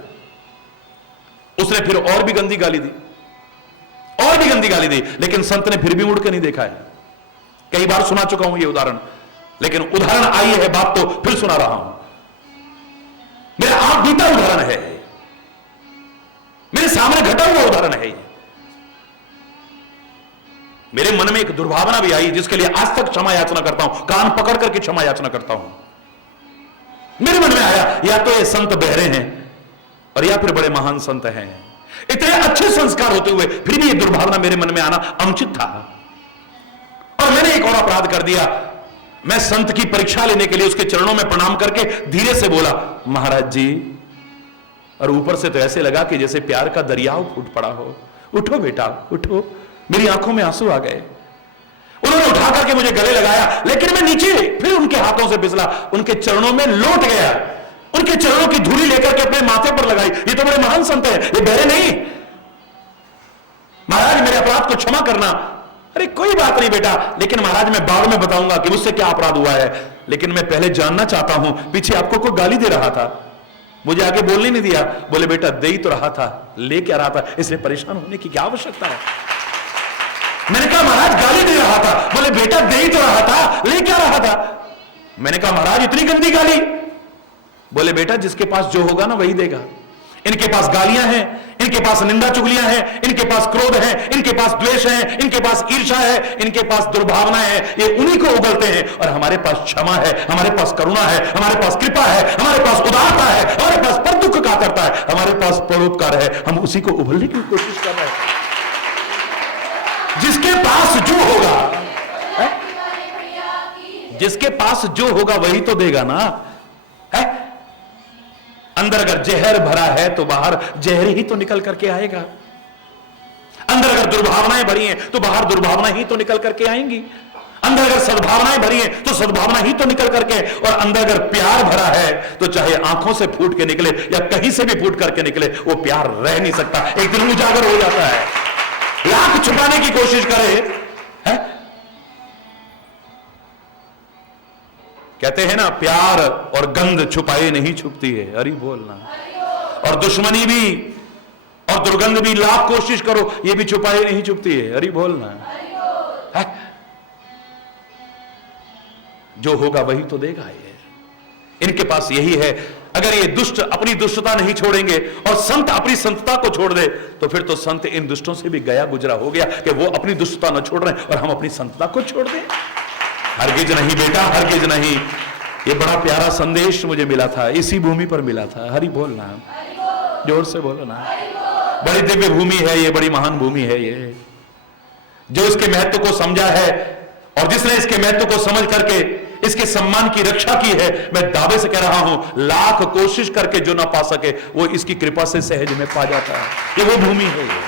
उसने फिर और भी गंदी गाली दी, और भी गंदी गाली दी, लेकिन संत ने फिर भी मुड़ के नहीं देखा है। कई बार सुना चुका हूं ये उदाहरण, लेकिन उदाहरण आई है बात तो फिर सुना रहा हूं। मेरा आंख बीता उदाहरण है, मेरे सामने घटा हुआ उदाहरण है। मेरे मन में एक दुर्भावना भी आई, जिसके लिए आज तक क्षमा याचना करता हूं, कान पकड़ करके क्षमा याचना करता हूं। मेरे मन में आया, या तो ये संत बहरे हैं और या फिर बड़े महान संत हैं। इतने अच्छे संस्कार होते हुए फिर भी ये दुर्भावना मेरे मन में आना अनुचित था, और मैंने एक और अपराध कर दिया। मैं संत की परीक्षा लेने के लिए उसके चरणों में प्रणाम करके धीरे से बोला, महाराज जी, और ऊपर से तो ऐसे लगा कि जैसे प्यार का दरियाव फूट पड़ा हो। उठो बेटा उठो। मेरी आंखों में आंसू आ गए। उन्होंने उठा करके मुझे गले लगाया, लेकिन मैं नीचे फिर उनके हाथों से फिसला, उनके चरणों में लौट गया, उनके चरणों की धूली लेकर के अपने माथे पर लगाई। ये तो बड़े महान संत हैं, ये बहरे नहीं। महाराज मेरे अपराध को क्षमा करना। अरे कोई बात नहीं बेटा, लेकिन महाराज मैं बाद में बताऊंगा कि मुझसे क्या अपराध हुआ है, लेकिन मैं पहले जानना चाहता हूं, पीछे आपको कोई गाली दे रहा था, मुझे आगे बोलने नहीं दिया। बोले बेटा दे ही तो रहा था, ले क्या रहा था, इसलिए परेशान होने की क्या आवश्यकता है। मैंने कहा महाराज गाली दे रहा था। बोले बेटा दे ही तो रहा था, ले क्या रहा था। मैंने कहा महाराज इतनी गंदी गाली। बोले बेटा जिसके पास जो होगा ना वही देगा। इनके पास गालियां हैं, इनके पास निंदा चुगलियां हैं, इनके पास क्रोध है, इनके पास द्वेष है, इनके पास ईर्ष्या है, इनके पास दुर्भावना है, ये उन्हीं को उगलते हैं। और हमारे पास क्षमा है, हमारे पास करुणा है, हमारे पास कृपा है, हमारे पास उदारता है, हमारे पास पर दुख कातरता है, हमारे पास परोपकार है। हम उसी को उभरने की कोशिश कर रहे हैं। जिसके पास जो होगा, जिसके पास जो होगा वही तो देगा ना है? अंदर अगर जहर भरा है तो बाहर जहर ही तो निकल करके आएगा। अंदर अगर दुर्भावनाएं भरी हैं तो बाहर दुर्भावना ही तो निकल करके आएंगी। अंदर अगर सद्भावनाएं भरी हैं तो सद्भावना ही तो निकल करके, और अंदर अगर प्यार भरा है तो चाहे आंखों से फूट के निकले या कहीं से भी फूट करके निकले, वो प्यार रह नहीं सकता, एक दिन उजागर हो जाता है। लाख छुपाने की कोशिश करे है? कहते हैं ना प्यार और गंध छुपाए नहीं छुपती है। अरे बोलना, और दुश्मनी भी और दुर्गंध भी लाख कोशिश करो ये भी छुपाए नहीं छुपती है। अरे बोलना है? जो होगा वही तो देगा। ये इनके पास यही है। अगर ये दुष्ट अपनी दुष्टता नहीं छोड़ेंगे और संत अपनी संतता को छोड़ दे, तो फिर तो संत इन दुष्टों से भी गया गुजरा हो गया कि वो अपनी दुष्टता न छोड़ रहे हैं और हम अपनी संतता को छोड़ दें। हरगिज नहीं बेटा, हरगिज नहीं। ये बड़ा प्यारा संदेश मुझे मिला था, इसी भूमि पर मिला था। हरि बोलना, जोर से बोलो ना। बड़ी दिव्य भूमि है ये, बड़ी महान भूमि है ये। जो इसके महत्व को समझा है और जिसने इसके महत्व को समझ करके इसके सम्मान की रक्षा की है, मैं दावे से कह रहा हूं, लाख कोशिश करके जो ना पा सके वो इसकी कृपा से सहज में पा जाता है। ये वो भूमि है ये।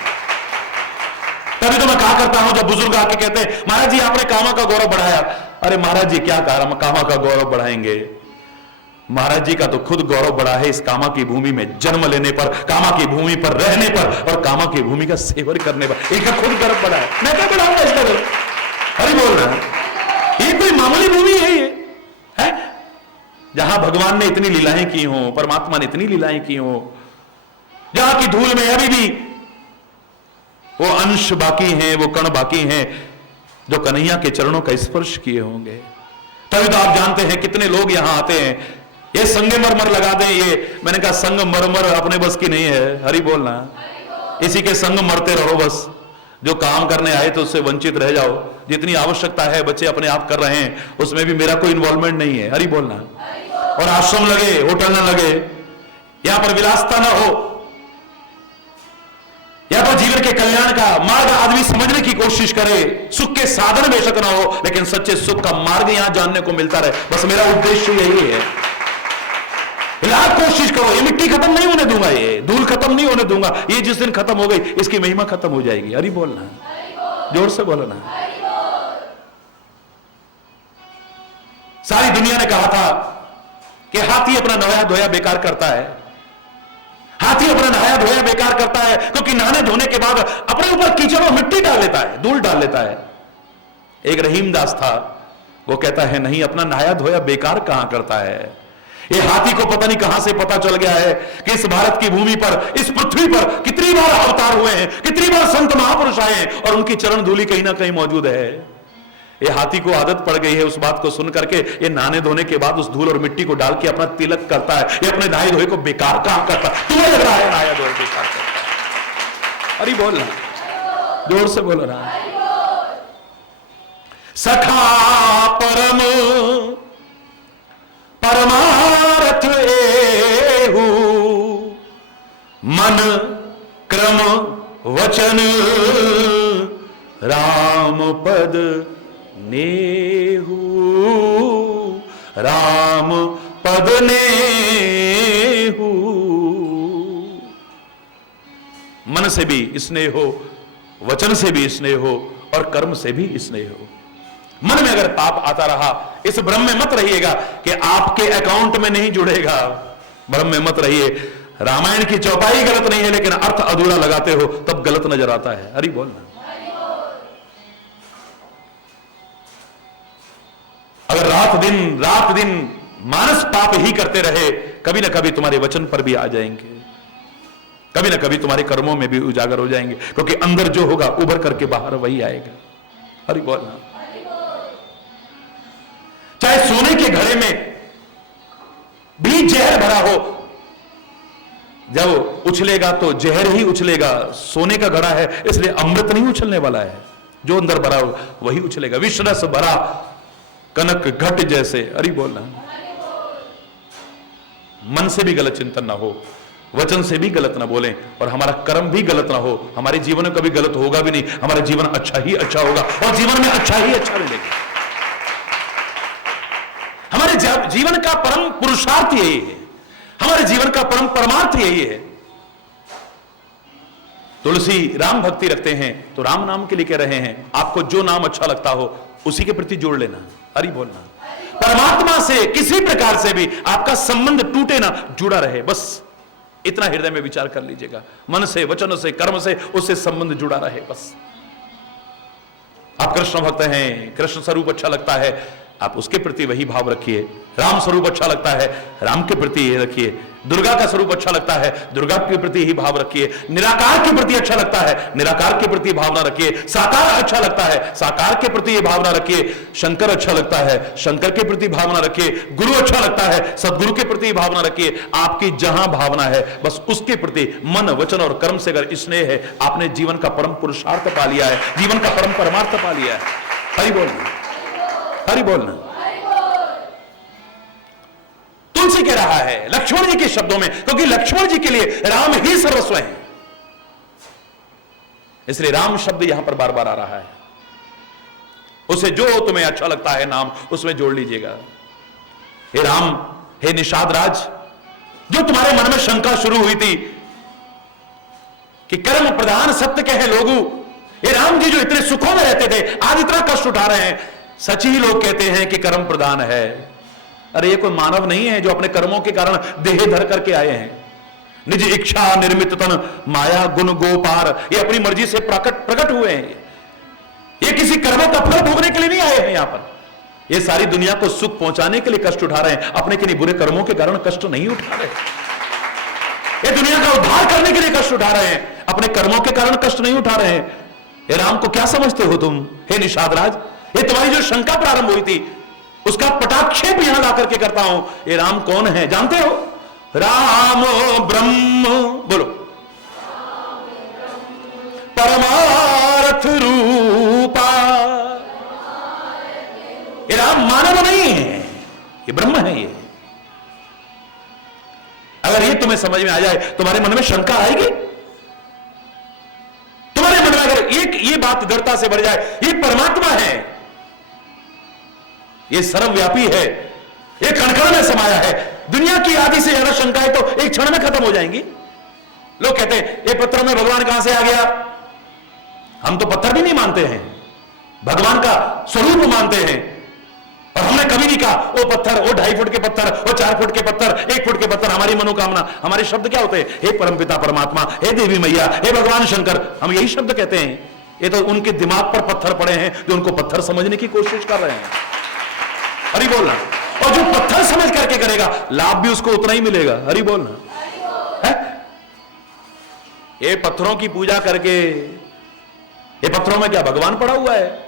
तभी तो मैं कहा करता हूं, जब बुजुर्ग आके कहते हैं महाराज जी आपने कामा का गौरव बढ़ाया, अरे महाराज जी क्या कामा का गौरव बढ़ाएंगे। महाराज जी का तो खुद गौरव बढ़ा है इस कामा की भूमि में जन्म लेने पर, कामा की भूमि पर रहने पर और कामा की भूमि का सेवन करने पर। इनका खुद गर्व बढ़ा है, मैं क्या बढ़ाऊंगा इसका गर्व। अरे बोल रहा है, ये कोई मामूली भूमि है ये है? जहां भगवान ने इतनी लीलाएं की हो, परमात्मा ने इतनी लीलाएं की हो, जहां की धूल में अभी भी वो अंश बाकी हैं, वो कण बाकी हैं जो कन्हैया के चरणों का स्पर्श किए होंगे। तभी तो आप जानते हैं कितने लोग यहां आते हैं। ये संगमरमर लगा दें, ये मैंने कहा संगमरमर अपने बस की नहीं है। हरि बोलना, इसी के संग मरते रहो बस। जो काम करने आए तो उससे वंचित रह जाओ। जितनी आवश्यकता है बच्चे अपने आप कर रहे हैं, उसमें भी मेरा कोई इन्वॉल्वमेंट नहीं है। हरि बोलना। और आश्रम लगे, होटल न लगे, यहां पर विलासता ना हो, यहां पर जीवन के कल्याण का मार्ग आदमी समझने की कोशिश करे। सुख के साधन बेशक ना हो, लेकिन सच्चे सुख का मार्ग यहां जानने को मिलता रहे। बस मेरा उद्देश्य यही है। लाख कोशिश करो, ये मिट्टी खत्म नहीं होने दूंगा, ये धूल खत्म नहीं होने दूंगा। ये जिस दिन खत्म हो गई इसकी महिमा खत्म हो जाएगी। हरि बोलना, जोर से बोलो ना। सारी दुनिया ने कहा था कि हाथी अपना नहाया धोया बेकार करता है। हाथी अपना नहाया धोया बेकार करता है क्योंकि नहाने धोने के बाद अपने ऊपर कीचड़ और मिट्टी डाल लेता है, धूल डाल लेता है। एक रहीमदास था, वो कहता है नहीं, अपना नहाया धोया बेकार कहां करता है। ये हाथी को पता नहीं कहां से पता चल गया है कि इस भारत की भूमि पर, इस पृथ्वी पर कितनी बार अवतार हुए हैं, कितनी बार संत महापुरुष आए हैं और उनकी चरण धूलि कहीं ना कहीं मौजूद है। ये हाथी को आदत पड़ गई है उस बात को सुन करके, ये नहाने धोने के बाद उस धूल और मिट्टी को डाल के अपना तिलक करता है। ये अपने नहाए धोए को बेकार कहां करता है। तुम्हें लग रहा है नहाया धोए बेकार करता है। अरे बोल रहा, जोर से बोलो ना। सखा परम परमार्थ एहू, मन क्रम वचन राम पद नेहू, राम पद नेहू। मन से भी स्नेह हो, वचन से भी स्नेह हो और कर्म से भी स्नेह हो। मन में अगर पाप आता रहा, इस भ्रम में मत रहिएगा कि आपके अकाउंट में नहीं जुड़ेगा। भ्रम में मत रहिए। रामायण की चौपाई गलत नहीं है, लेकिन अर्थ अधूरा लगाते हो तब गलत नजर आता है। हरि बोलना। अगर रात दिन मानस पाप ही करते रहे, कभी ना कभी तुम्हारे वचन पर भी आ जाएंगे, कभी ना कभी तुम्हारे कर्मों में भी उजागर हो जाएंगे, क्योंकि अंदर जो होगा उभर करके बाहर वही आएगा। हरि बोलना। चाहे सोने के घड़े में भी जहर भरा हो, जब उछलेगा तो जहर ही उछलेगा। सोने का घड़ा है इसलिए अमृत नहीं उछलने वाला है, जो अंदर भरा हो वही उछलेगा। विश्रस भरा कनक घट जैसे। अरे बोलना। मन से भी गलत चिंतन ना हो, वचन से भी गलत ना बोलें और हमारा कर्म भी गलत ना हो। हमारे जीवन में कभी गलत होगा भी नहीं, हमारा जीवन अच्छा ही अच्छा होगा और जीवन में अच्छा ही अच्छा मिलेगा। हमारे जीवन का परम पुरुषार्थ यही है, हमारे जीवन का परम परमार्थ यही है। तुलसी राम भक्ति रखते हैं तो राम नाम के लिए कह रहे हैं, आपको जो नाम अच्छा लगता हो उसी के प्रति जोड़ लेना। हरि बोलना। परमात्मा से किसी प्रकार से भी आपका संबंध टूटे ना, जुड़ा रहे, बस इतना हृदय में विचार कर लीजिएगा। मन से, वचन से, कर्म से उससे संबंध जुड़ा रहे बस। आप कृष्ण भक्त हैं, कृष्ण स्वरूप अच्छा लगता है, आप उसके प्रति वही भाव रखिए। राम स्वरूप अच्छा लगता है, राम के प्रति ये रखिए। दुर्गा का स्वरूप अच्छा लगता है, दुर्गा के प्रति ही भाव रखिए। निराकार के प्रति अच्छा लगता है, निराकार के प्रति भावना रखिए। साकार अच्छा लगता है, साकार के प्रति ये भावना रखिए। शंकर अच्छा लगता है, शंकर के प्रति भावना रखिए। गुरु अच्छा लगता है, सदगुरु के प्रति भावना रखिए। आपकी जहां भावना है बस उसके प्रति मन, वचन और कर्म से अगर स्नेह है, आपने जीवन का परम पुरुषार्थ पा लिया है, जीवन का परम परमार्थ पा लिया है। हरि बोलना, हरि बोलना। तुलसी कह रहा है लक्ष्मण जी के शब्दों में, क्योंकि लक्ष्मण जी के लिए राम ही सर्वस्व है, इसलिए राम शब्द यहां पर बार बार आ रहा है। उसे जो तुम्हें अच्छा लगता है नाम उसमें जोड़ लीजिएगा। हे राम, हे निषाद राज, जो तुम्हारे मन में शंका शुरू हुई थी कि कर्म प्रधान सत्य कहे लोगू, ये राम जी जो इतने सुखों में रहते थे आज इतना कष्ट उठा रहे हैं, सच ही लोग कहते हैं कि कर्म प्रधान है। अरे ये कोई मानव नहीं है जो अपने कर्मों के कारण देह धर करके आए हैं। निज इच्छा निर्मित तन माया गुण गोपार, ये अपनी मर्जी से प्रकट हुए हैं। ये किसी कर्मों का फल भोगने के लिए नहीं आए हैं। यहां पर ये सारी दुनिया को सुख पहुंचाने के लिए कष्ट उठा रहे हैं, अपने किन्हीं बुरे कर्मों के कारण कष्ट नहीं उठा रहे। ये दुनिया का उद्धार करने के लिए कष्ट उठा रहे हैं, अपने कर्मों के कारण कष्ट नहीं उठा रहे हैं। हे राम को क्या समझते हो तुम, हे निषाद राज? ये तुम्हारी जो शंका प्रारंभ हुई थी उसका पटाक्षेप यहां ला करके करता हूं। ये राम कौन है जानते हो? राम ब्रह्म, बोलो, परमार्थ तुम्हें समझ में आ जाए, तुम्हारे मन में शंका आएगी? तुम्हारे मन में अगर एक ये बात दृढ़ता से बढ़ जाए, ये परमात्मा है, ये सर्वव्यापी है, ये कण-कण में समाया है, दुनिया की आधी से ज्यादा शंकाएं तो एक क्षण में खत्म हो जाएंगी। लोग कहते हैं ये पत्थर में भगवान कहां से आ गया? हम तो पत्थर भी नहीं मानते हैं, भगवान का स्वरूप मानते हैं। और हमने कभी नहीं कहा वो पत्थर, वो 2.5 फुट के पत्थर, वो 4 फुट के पत्थर, 1 फुट के पत्थर हमारी मनोकामना। हमारे शब्द क्या होते हैं? हे परमपिता परमात्मा, हे देवी मैया, हे भगवान शंकर, हम यही शब्द कहते हैं। ये तो उनके दिमाग पर पत्थर पड़े हैं जो उनको पत्थर समझने की कोशिश कर रहे हैं। हरि बोलना। और जो पत्थर समझ करके करेगा लाभ भी उसको उतना ही मिलेगा। हरि बोलना है। ये पत्थरों की पूजा करके, ये पत्थरों में क्या भगवान पड़ा हुआ है?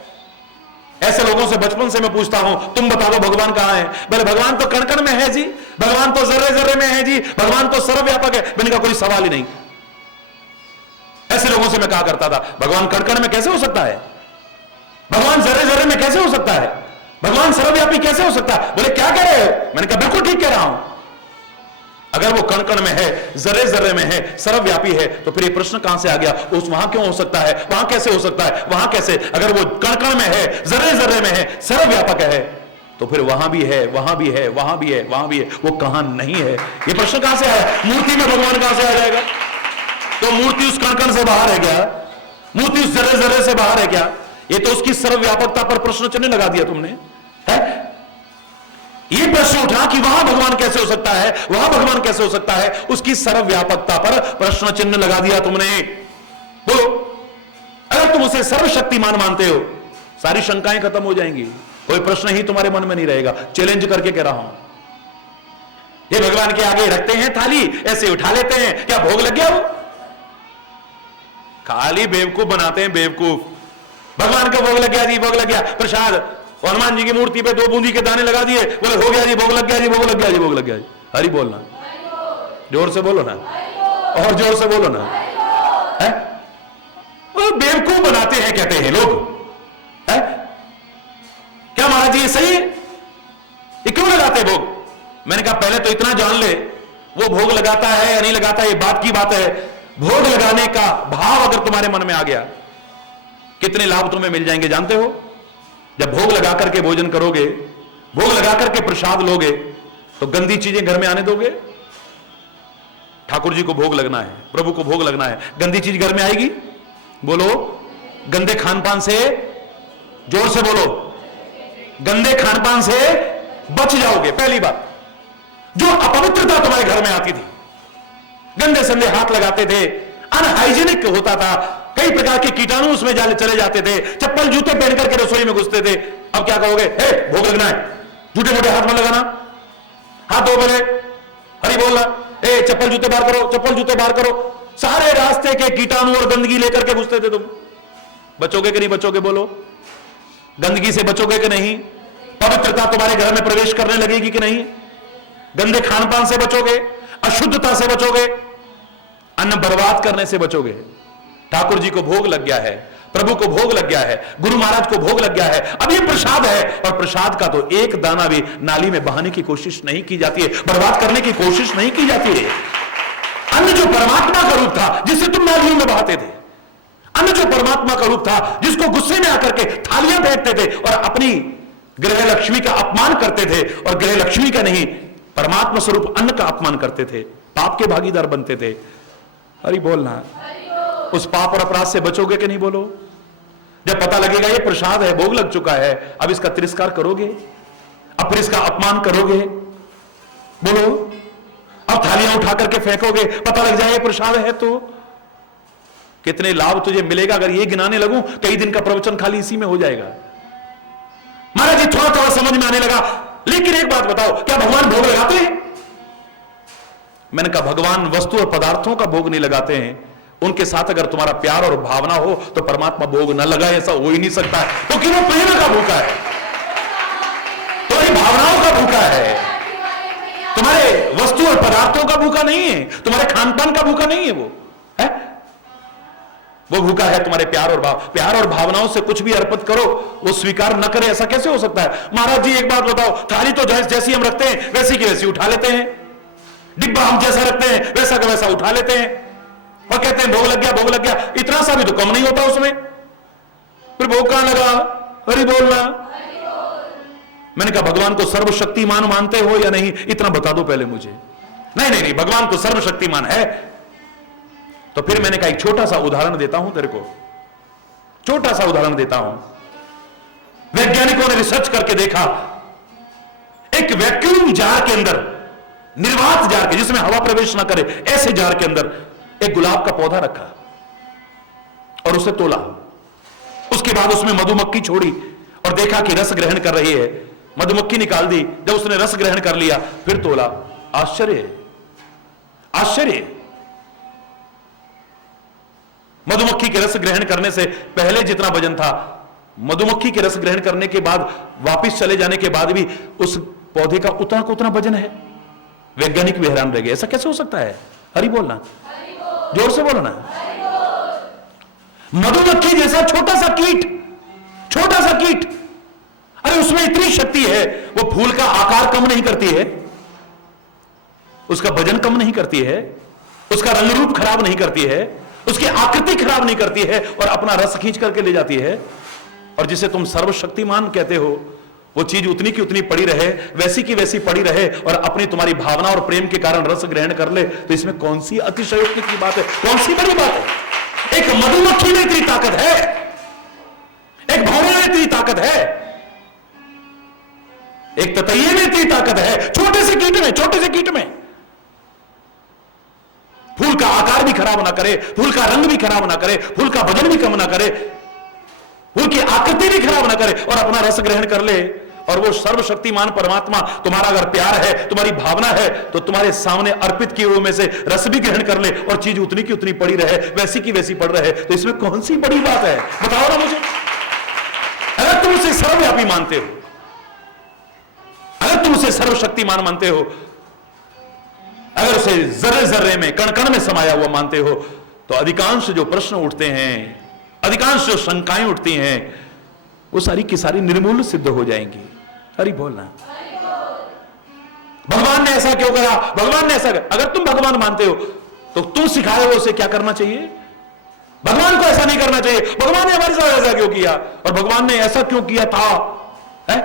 ऐसे लोगों से बचपन से मैं पूछता हूं, तुम बता दो भगवान कहां है? बोले भगवान तो कण-कण में है जी, भगवान तो जर्रे-जर्रे में है जी, भगवान तो सर्वव्यापक है। मैंने कहा कोई सवाल ही नहीं। ऐसे लोगों से मैं कहा करता था भगवान कण-कण में कैसे हो सकता है? भगवान जर्रे-जर्रे में कैसे हो सकता है? भगवान सर्वव्यापी कैसे हो सकता है? बोले क्या कह रहे हो? मैंने कहा बिल्कुल ठीक कह रहा हूं। अगर वो कण-कण में है, जर्रे-जर्रे में है, सर्वव्यापी है, तो फिर ये प्रश्न कहां से आ गया? उस वहां क्यों हो सकता है? वहां कैसे हो सकता है? वहां कैसे? अगर वो कण-कण में है, जर्रे-जर्रे में है, सर्वव्यापक है, तो फिर वहां भी है, वहां भी है, वहां भी है, वहां भी है, वो कहां नहीं है? ये प्रश्न कहां से आया? मूर्ति में भगवान कहां से आ जाएगा? तो मूर्ति उस कण-कण से बाहर है क्या? मूर्ति उस जर्रे-जर्रे से बाहर है क्या? ये तो उसकी सर्वव्यापकता पर प्रश्न चिन्ह लगा दिया तुमने है? ये प्रश्न उठा कि वहां भगवान कैसे हो सकता है, वहां भगवान कैसे हो सकता है, उसकी सर्वव्यापकता पर प्रश्न चिन्ह लगा दिया तुमने। बोलो, अगर तुम उसे सर्वशक्तिमान मानते हो, सारी शंकाएं खत्म हो जाएंगी, कोई प्रश्न ही तुम्हारे मन में नहीं रहेगा। चैलेंज करके कह रहा हूं, ये भगवान के आगे रखते हैं थाली, ऐसे उठा लेते हैं, क्या भोग लग गया? वो खाली बेवकूफ बनाते हैं, बेवकूफ। भगवान का भोग लग गया जी, भोग लग गया, प्रसाद हनुमान जी की मूर्ति पे 2 बूंदी के दाने लगा दिए, बोले हो गया जी, भोग लग गया जी, भोग लग गया जी, भोग लग गया जी। हरि बोलना, जोर से बोलो ना, और जोर से बोलो ना। है? वो बेवकूफ बनाते हैं, कहते हैं लोग। है? क्या महाराज जी ये सही है? ये क्यों लगाते भोग? मैंने कहा पहले तो इतना जान ले, वो भोग लगाता है या नहीं लगाता ये बात की बात है। भोग लगाने का भाव अगर तुम्हारे मन में आ गया, कितने लाभ तुम्हें मिल जाएंगे जानते हो? जब भोग लगा करके भोजन करोगे, भोग लगा करके प्रसाद लोगे, तो गंदी चीजें घर में आने दोगे? ठाकुर जी को भोग लगना है, प्रभु को भोग लगना है, गंदी चीज घर में आएगी? बोलो, गंदे खानपान से, जोर से बोलो, गंदे खानपान से बच जाओगे। पहली बात, जो अपवित्रता तुम्हारे घर में आती थी, गंदे संदे हाथ लगाते थे, अनहाइजीनिक होता था, कई प्रकार के कीटाणु उसमें चले जाते थे, चप्पल जूते पहन करके रसोई में घुसते थे। अब क्या कहोगे? हे भोग लगना है, झूठे मोटे हाथ में लगाना, हाथ धो पहले, हरि बोलना, ए चप्पल जूते बाहर करो, चप्पल जूते बाहर करो। सारे रास्ते के कीटाणु और गंदगी लेकर के घुसते थे। तुम बचोगे कि नहीं बचोगे? बोलो, गंदगी से बचोगे कि नहीं? पवित्रता तुम्हारे घर में प्रवेश करने लगेगी कि नहीं? गंदे खानपान से बचोगे, अशुद्धता से बचोगे, अन्न बर्बाद करने से बचोगे। ठाकुर जी को भोग लग गया है, प्रभु को भोग लग गया है, गुरु महाराज को भोग लग गया है, अब ये प्रसाद है, और प्रसाद का तो एक दाना भी नाली में बहाने की कोशिश नहीं की जाती है, बर्बाद करने की कोशिश नहीं की जाती है। अन्न जो परमात्मा का रूप था, जिसे तुम नालियों में बहाते थे, अन्न जो परमात्मा का रूप था, जिसको गुस्से में आकर के थालियां फेंकते थे और अपनी गृह लक्ष्मी का अपमान करते थे, और गृह लक्ष्मी का नहीं, परमात्मा स्वरूप अन्न का अपमान करते थे, पाप के भागीदार बनते थे। हरि बोलना, उस पाप और अपराध से बचोगे कि नहीं? बोलो, जब पता लगेगा ये प्रसाद है, भोग लग चुका है, अब इसका तिरस्कार करोगे? अब फिर इसका अपमान करोगे? बोलो, अब थालियां उठा करके फेंकोगे, पता लग जाए प्रसाद है तो? कितने लाभ तुझे मिलेगा? अगर ये गिनाने लगूं कई दिन का प्रवचन खाली इसी में हो जाएगा। महाराज जी थोड़ा थोड़ा समझ में आने लगा, लेकिन एक बात बताओ, क्या भगवान भोग लगाते हैं? मैंने कहा भगवान वस्तु और पदार्थों का भोग नहीं लगाते हैं, उनके साथ अगर तुम्हारा प्यार और भावना हो तो परमात्मा भोग न लगाए, ऐसा हो ही नहीं सकता है, क्योंकि वो प्रेम का भूखा है, तुम्हारी भावनाओं का भूखा है, तुम्हारे वस्तु और पदार्थों का भूखा नहीं है, तुम्हारे खानपान का भूखा नहीं है। वो है, वो भूखा है तुम्हारे प्यार और भाव। प्यार और भावनाओं से कुछ भी अर्पित करो, वो स्वीकार न करे, ऐसा कैसे हो सकता है? महाराज जी एक बात बताओ, थाली तो जैसी हम रखते हैं वैसी की वैसी उठा लेते हैं, डिब्बा हम जैसा रखते हैं वैसा का वैसा उठा लेते हैं और कहते हैं भोग लग गया, भोग लग गया। इतना सा भी तो कम नहीं होता उसमें, फिर भोग कहां लगा? हरि बोलना। मैंने कहा भगवान को सर्वशक्तिमान मानते हो या नहीं, इतना बता दो पहले मुझे। नहीं नहीं नहीं, भगवान तो सर्वशक्तिमान है। तो फिर मैंने कहा एक छोटा सा उदाहरण देता हूं तेरे को, छोटा सा उदाहरण देता हूं। वैज्ञानिकों ने रिसर्च करके देखा, एक वैक्यूम जार के अंदर, निर्वात जार के, जिसमें हवा प्रवेश ना करे, ऐसे जार के अंदर एक गुलाब का पौधा रखा और उसे तोला। उसके बाद उसमें मधुमक्खी छोड़ी और देखा कि रस ग्रहण कर रही है। मधुमक्खी निकाल दी, जब उसने रस ग्रहण कर लिया फिर तोला। आश्चर्य, आश्चर्य। मधुमक्खी के रस ग्रहण करने से पहले जितना वजन था, मधुमक्खी के रस ग्रहण करने के बाद वापस चले जाने के बाद भी उस पौधे का उतना का उतना वजन है। वैज्ञानिक भी हैरान रह गए, ऐसा कैसे हो सकता है? हरि बोलना, जोर से बोलना। मधुमक्खी जैसा छोटा सा कीट, छोटा सा कीट, अरे उसमें इतनी शक्ति है, वो फूल का आकार कम नहीं करती है, उसका वजन कम नहीं करती है, उसका रंग रूप खराब नहीं करती है, उसकी आकृति खराब नहीं करती है और अपना रस खींच करके ले जाती है। और जिसे तुम सर्वशक्तिमान कहते हो, वो चीज उतनी की उतनी पड़ी रहे, वैसी की वैसी पड़ी रहे और अपनी तुम्हारी भावना और प्रेम के कारण रस ग्रहण कर ले, तो इसमें कौन सी अतिशयोक्ति की बात है? कौन सी बड़ी बात है? एक मधुमक्खी में इतनी ताकत है, एक भौरे में इतनी ताकत है, एक ततैये में इतनी ताकत है, छोटे से कीट में, छोटे से कीट में। फूल का आकार भी खराब ना करे, फूल का रंग भी खराब ना करे, फूल का वजन भी कम ना करे, फूल की आकृति भी खराब ना करे और अपना रस ग्रहण कर ले। और वो सर्वशक्तिमान परमात्मा तुम्हारा अगर प्यार है, तुम्हारी भावना है, तो तुम्हारे सामने अर्पित किए हुए में से रस भी ग्रहण कर ले और चीज उतनी की उतनी पड़ी रहे, वैसी की वैसी पड़ रहे, तो इसमें कौन सी बड़ी बात है? बताओ ना मुझे। अगर तुम उसे सर्वव्यापी मानते हो, अगर तुम उसे सर्वशक्तिमान मानते हो, अगर उसे जर्रे जर्रे में, कण कण में समाया हुआ मानते हो, तो अधिकांश जो प्रश्न उठते हैं, अधिकांश जो शंकाएं उठती हैं, वो सारी की सारी निर्मूल सिद्ध हो जाएंगी। हरि बोलना। भगवान ने ऐसा क्यों करा, भगवान ने ऐसा करा। अगर तुम भगवान मानते हो तो तुम सिखाए हो उसे क्या करना चाहिए। भगवान को ऐसा नहीं करना चाहिए, भगवान ने हमारे साथ ऐसा क्यों किया और भगवान ने ऐसा क्यों किया था, है?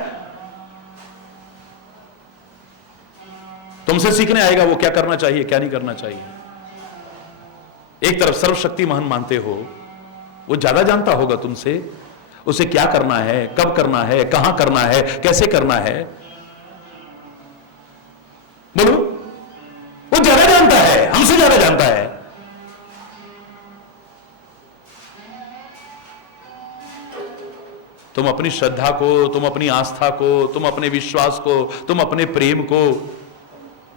तुमसे सीखने आएगा वो क्या करना चाहिए, क्या नहीं करना चाहिए। एक तरफ सर्वशक्तिमान मानते हो, वो ज्यादा जानता होगा तुमसे, उसे क्या करना है, कब करना है, कहां करना है, कैसे करना है। बोलो, वो ज्यादा जानता है, हमसे ज्यादा जानता है। तुम अपनी श्रद्धा को, तुम अपनी आस्था को, तुम अपने विश्वास को, तुम अपने प्रेम को,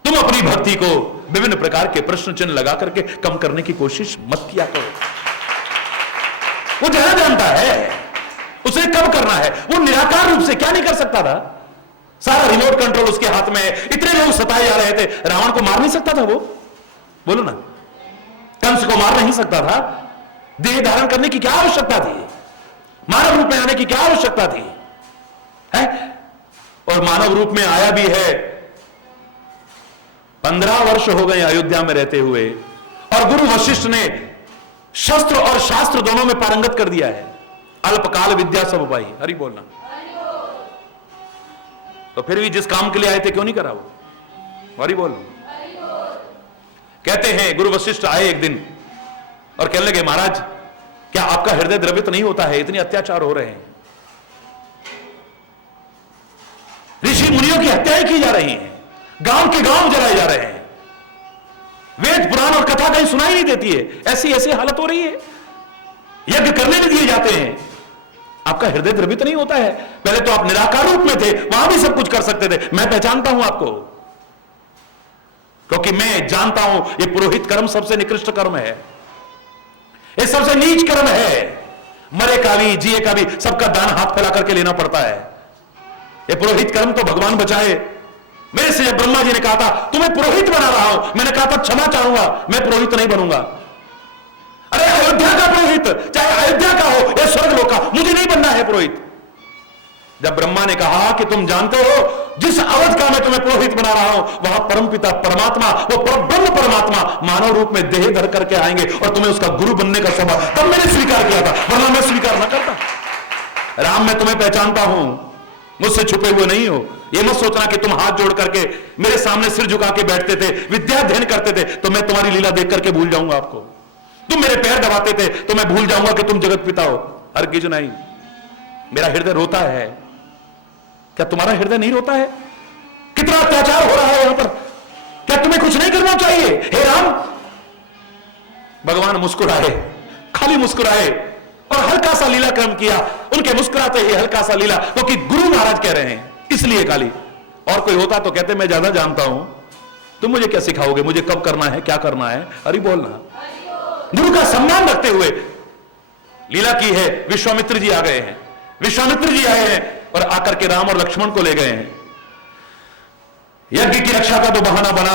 तुम अपनी भक्ति को विभिन्न प्रकार के प्रश्न चिन्ह लगा करके कम करने की कोशिश मत किया करो। वो ज्यादा जानता है, उसे कब करना है। वो निराकार रूप से क्या नहीं कर सकता था, सारा रिमोट कंट्रोल उसके हाथ में है। इतने लोग सताए जा रहे थे, रावण को मार नहीं सकता था वो? बोलो ना, कंस को मार नहीं सकता था? देह धारण करने की क्या आवश्यकता थी, मानव रूप में आने की क्या आवश्यकता थी, है? और मानव रूप में आया भी है। 15 वर्ष हो गए अयोध्या में रहते हुए और गुरु वशिष्ठ ने शस्त्र और शास्त्र दोनों में पारंगत कर दिया है। अल्पकाल विद्या सब पाई। हरि बोलना। तो फिर भी जिस काम के लिए आए थे क्यों नहीं करा वो? हरि बोल। कहते हैं गुरु वशिष्ठ आए एक दिन और कहने लगे, महाराज क्या आपका हृदय द्रवित नहीं होता है, इतने अत्याचार हो रहे हैं, ऋषि मुनियों की हत्याएं की जा रही हैं, गांव के गांव जलाए जा रहे हैं, वेद पुराण और कथा कहीं सुनाई नहीं देती है, ऐसी ऐसी हालत हो रही है, यज्ञ करने नहीं दिए जाते हैं, आपका हृदय द्रवित नहीं होता है? पहले तो आप निराकार रूप में थे, वहां भी सब कुछ कर सकते थे। मैं पहचानता हूं आपको, क्योंकि मैं जानता हूं ये पुरोहित कर्म सबसे निकृष्ट कर्म है, ये सबसे नीच कर्म है। मरे का भी जिए का भी सबका दान हाथ फैला करके लेना पड़ता है। ये पुरोहित कर्म तो भगवान बचाए। मेरे से जब ब्रह्मा जी ने कहा था तुम्हें पुरोहित बना रहा हूं, मैंने कहा था क्षमा चाहूंगा, मैं पुरोहित नहीं बनूंगा। अरे अयोध्या का पुरोहित, चाहे अयोध्या का हो या स्वर्गलोक का, मुझे नहीं बनना है पुरोहित। जब ब्रह्मा ने कहा कि तुम जानते हो जिस अवध का मैं तुम्हें पुरोहित बना रहा हूं, वहां परमपिता परमात्मा, वो परब्रह्म परमात्मा मानव रूप में देह धर करके आएंगे और तुम्हें उसका गुरु बनने का सौभाग्य, तब मैंने स्वीकार किया था, वरना मैं स्वीकार ना करता। राम, मैं तुम्हें पहचानता हूं, मुझसे छुपे हुए नहीं हो। ये मत सोचना कि तुम हाथ जोड़ करके मेरे सामने सिर झुका के बैठते थे, विद्या अध्ययन करते थे तो मैं तुम्हारी लीला देख करके भूल जाऊंगा आपको। तुम मेरे पैर दबाते थे तो मैं भूल जाऊंगा कि तुम जगत पिता हो। हरगिज नहीं। मेरा हृदय रोता है, क्या तुम्हारा हृदय नहीं रोता है? कितना अत्याचार हो रहा है यहां पर, क्या तुम्हें कुछ नहीं करना चाहिए? हे राम, भगवान मुस्कुराए, खाली मुस्कुराए और हल्का सा लीला क्रम किया। उनके मुस्कुराते ही हल्का सा लीला, क्योंकि गुरु महाराज कह रहे हैं इसलिए खाली। और कोई होता तो कहते मैं ज्यादा जानता हूं, तुम मुझे क्या सिखाओगे, मुझे कब करना है, क्या करना है। हरि बोलना। गुरु का सम्मान रखते हुए लीला की है। विश्वामित्र जी आ गए हैं, विश्वामित्र जी आए हैं और आकर के राम और लक्ष्मण को ले गए हैं। यज्ञ की रक्षा का तो बहाना बना,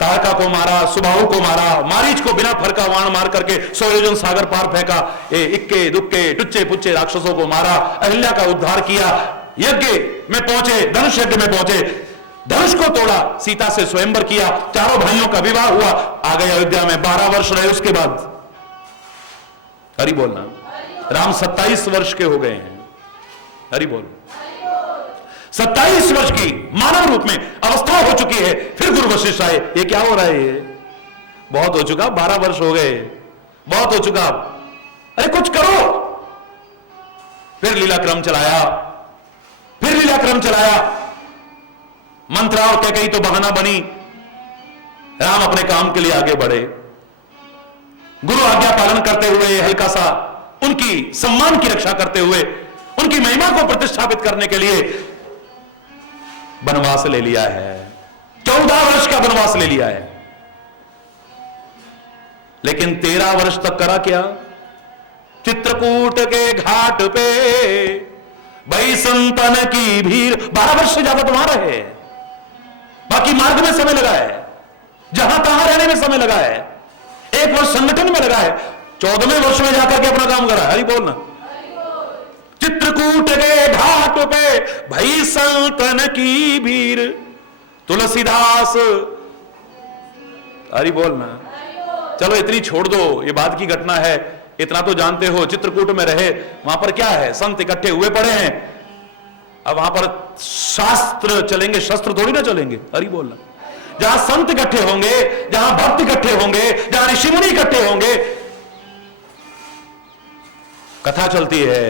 तारका को मारा, सुबाहु को मारा, मारीच को बिना फरका वाण मार करके 100 योजन सागर पार फेंका, इक्के दुक्के टुच्चे पुच्चे राक्षसों को मारा, अहिल्या का उद्धार किया, यज्ञ में पहुंचे, धनुष यज्ञ में पहुंचे, धनुष को तोड़ा, सीता से स्वयंवर किया, चारों भाइयों का विवाह हुआ, आ गए अयोध्या में, 12 वर्ष रहे। उसके बाद हरि बोलना, राम 27 वर्ष के हो गए हैं। हरि बोल। 27 वर्ष की मानव रूप में अवस्था हो चुकी है। फिर गुरु वशिष्ठ आए, ये क्या हो रहा है, ये बहुत हो चुका, 12 वर्ष हो गए, बहुत हो चुका, अरे कुछ करो। फिर लीला क्रम चलाया, फिर लीला क्रम चलाया। मंत्रा और कैकेयी तो बहाना बनी, राम अपने काम के लिए आगे बढ़े। गुरु आज्ञा पालन करते हुए, हल्का सा उनकी सम्मान की रक्षा करते हुए, उनकी महिमा को प्रतिष्ठापित करने के लिए वनवास ले लिया है। 14 वर्ष का वनवास ले लिया है। लेकिन 13 वर्ष तक करा क्या? चित्रकूट के घाट पे भई संतन की भीड़। 12 वर्ष से ज्यादा तो वहां रहे, बाकी मार्ग में समय लगा है, जहां तहां रहने में समय लगा है, 1 वर्ष संगठन में लगा है, 14वें वर्ष में जाकर के अपना काम करा है। हरि बोलना। चित्रकूट के घाट पे भई संतन की भीड़, तुलसीदास। हरि बोलना। चलो इतनी छोड़ दो, ये बाद की घटना है, इतना तो जानते हो। चित्रकूट में रहे, वहां पर क्या है, संत इकट्ठे हुए पड़े हैं। अब वहां पर शास्त्र चलेंगे, शस्त्र थोड़ी ना चलेंगे। हरि बोलना। जहां संत इकट्ठे होंगे, जहां भक्त इकट्ठे होंगे, जहां ऋषि मुनि इकट्ठे होंगे, कथा चलती है,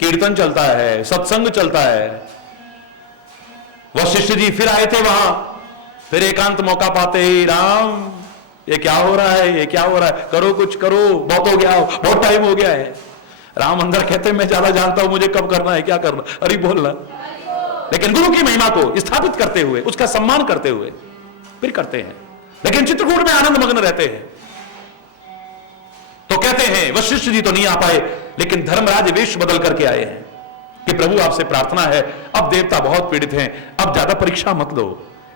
कीर्तन चलता है, सत्संग चलता है। वशिष्ठ जी फिर आए थे वहां, फिर एकांत मौका पाते ही, राम ये क्या हो रहा है, ये क्या हो रहा है, करो कुछ करो, बहुत हो गया, बहुत टाइम हो गया है। राम अंदर कहते मैं ज्यादा जानता हूं, मुझे कब करना है, क्या करना। अरे बोलना। लेकिन गुरु की महिमा को स्थापित करते हुए, उसका सम्मान करते हुए फिर करते हैं। लेकिन चित्रकूट में आनंद मग्न रहते हैं। तो कहते हैं वशिष्ठ जी तो नहीं आ पाए, लेकिन धर्मराज वेश बदल करके आए हैं कि प्रभु आपसे प्रार्थना है, अब देवता बहुत पीड़ित हैं, अब ज्यादा परीक्षा मत लो,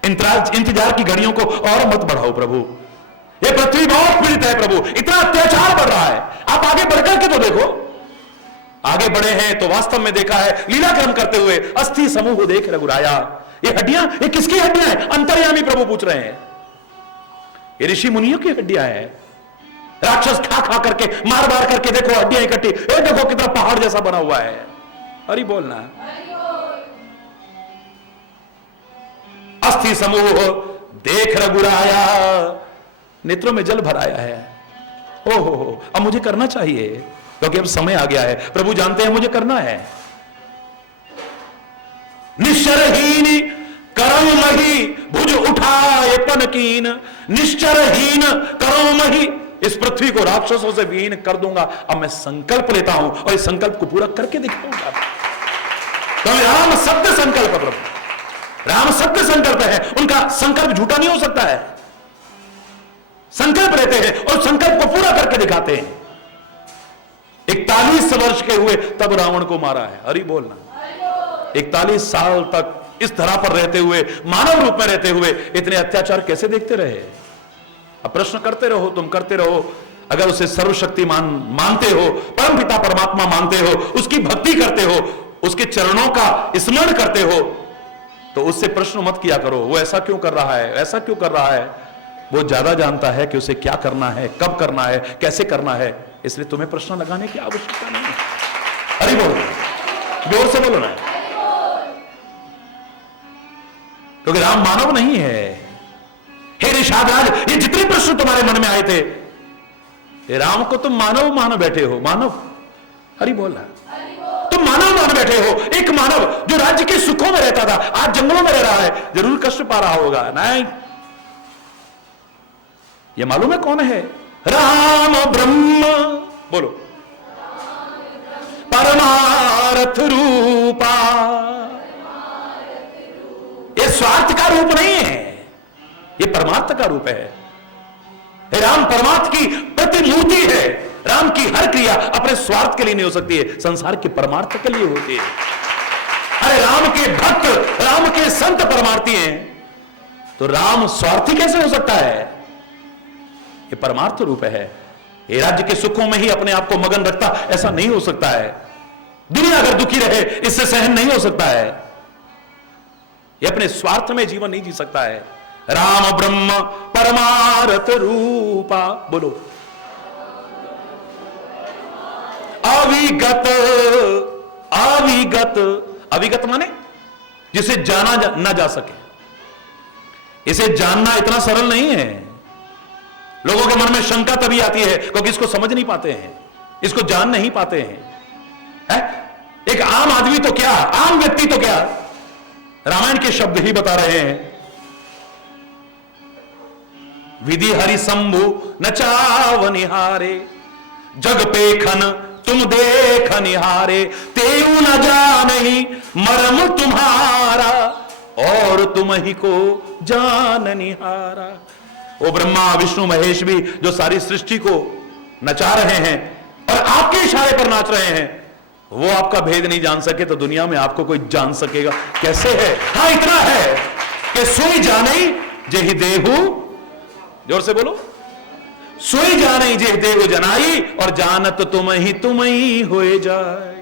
इंतजार की घड़ियों को और मत बढ़ाओ प्रभु, ये पृथ्वी बहुत पीड़ित है प्रभु, इतना अत्याचार बढ़ रहा है, आप आगे बढ़कर के तो देखो। आगे बढ़े हैं तो वास्तव में देखा है, लीला क्रम करते हुए, अस्थि समूह देख रघुराया। ये हड्डियां, ये किसकी हड्डियां हैं? अंतर्यामी प्रभु पूछ रहे हैं। ये ऋषि मुनियों की हड्डियां हैं। राक्षस खा खा करके, मार मार करके देखो हड्डियां इकट्ठी, ये देखो कितना पहाड़ जैसा बना हुआ है। हरि बोलना। अस्थि समूह देख रघुराया, नेत्रों में जल भराया है। ओहो, अब मुझे करना चाहिए, क्योंकि अब समय आ गया है। प्रभु जानते हैं मुझे करना है। निश्चरहीन करम मही भुज उठाए पनकीन, निश्चरहीन करम मही, इस पृथ्वी को राक्षसों से विहीन कर दूंगा। अब मैं संकल्प लेता हूं और इस संकल्प को पूरा करके दिखाऊंगा। तो राम सत्य संकल्प, प्रभु राम सत्य संकल्प है, उनका संकल्प झूठा नहीं हो सकता है। संकल्प लेते हैं और संकल्प को पूरा करके दिखाते हैं। 41 वर्ष के हुए तब रावण को मारा है। हरि बोलना। 41 साल तक इस धरा पर रहते हुए, मानव रूप में रहते हुए इतने अत्याचार कैसे देखते रहे? अब प्रश्न करते रहो, तुम करते रहो। अगर उसे सर्वशक्तिमान मानते हो, परमपिता परमात्मा मानते हो, उसकी भक्ति करते हो, उसके चरणों का स्मरण करते हो, तो उससे प्रश्न मत किया करो, वो ऐसा क्यों कर रहा है, ऐसा क्यों कर रहा है। वो ज्यादा जानता है कि उसे क्या करना है, कब करना है, कैसे करना है, इसलिए तुम्हें प्रश्न लगाने की आवश्यकता नहीं है। अरे बोलो, जोर से बोलो ना, क्योंकि राम मानव नहीं है। हे निषाद राज, ये जितने प्रश्न तुम्हारे मन में आए थे, ये राम को तुम मानव मान बैठे हो। मानव, हरि बोल रहा, तुम मानव मान बैठे हो। एक मानव जो राज्य के सुखों में रहता था, आज जंगलों में रह रहा है, जरूर कष्ट पा रहा होगा। नहीं, ये मालूम है कौन है? राम ब्रह्म, बोलो, परमार्थ रूपा। ये स्वार्थ का रूप नहीं है, ये परमार्थ का रूप है। राम परमार्थ की प्रतिमूर्ति है। राम की हर क्रिया अपने स्वार्थ के लिए नहीं हो सकती है, संसार के परमार्थ के लिए होती है। अरे राम के भक्त, राम के संत परमार्थी हैं, तो राम स्वार्थी कैसे हो सकता है? ये परमार्थ रूप है। ये राज्य के सुखों में ही अपने आप को मगन रखता, ऐसा नहीं हो सकता है। दुनिया अगर दुखी रहे, इससे सहन नहीं हो सकता है। ये अपने स्वार्थ में जीवन नहीं जी सकता है। राम ब्रह्म परमार्थ रूपा, बोलो, अविगत। अविगत, अविगत माने जिसे जाना ना जा सके। इसे जानना इतना सरल नहीं है। लोगों के मन में शंका तभी आती है क्योंकि इसको समझ नहीं पाते हैं, इसको जान नहीं पाते हैं। एक आम आदमी तो क्या, आम व्यक्ति तो क्या, रामायण के शब्द ही बता रहे हैं। विधि हरि शंभु नचाव निहारे, जग पेखन तुम देख निहारे, तेऊ न जानहि मरम तुम्हारा, और तुम ही को जान निहारा। वो ब्रह्मा विष्णु महेश भी जो सारी सृष्टि को नचा रहे हैं और आपके इशारे पर नाच रहे हैं, वो आपका भेद नहीं जान सके तो दुनिया में आपको कोई जान सकेगा कैसे है? हाँ, इतना है कि सोई जाने जेहि देहु, जोर से बोलो, सोई जाने जेहि देहु जनाई, और जानत तुम ही होए जाए।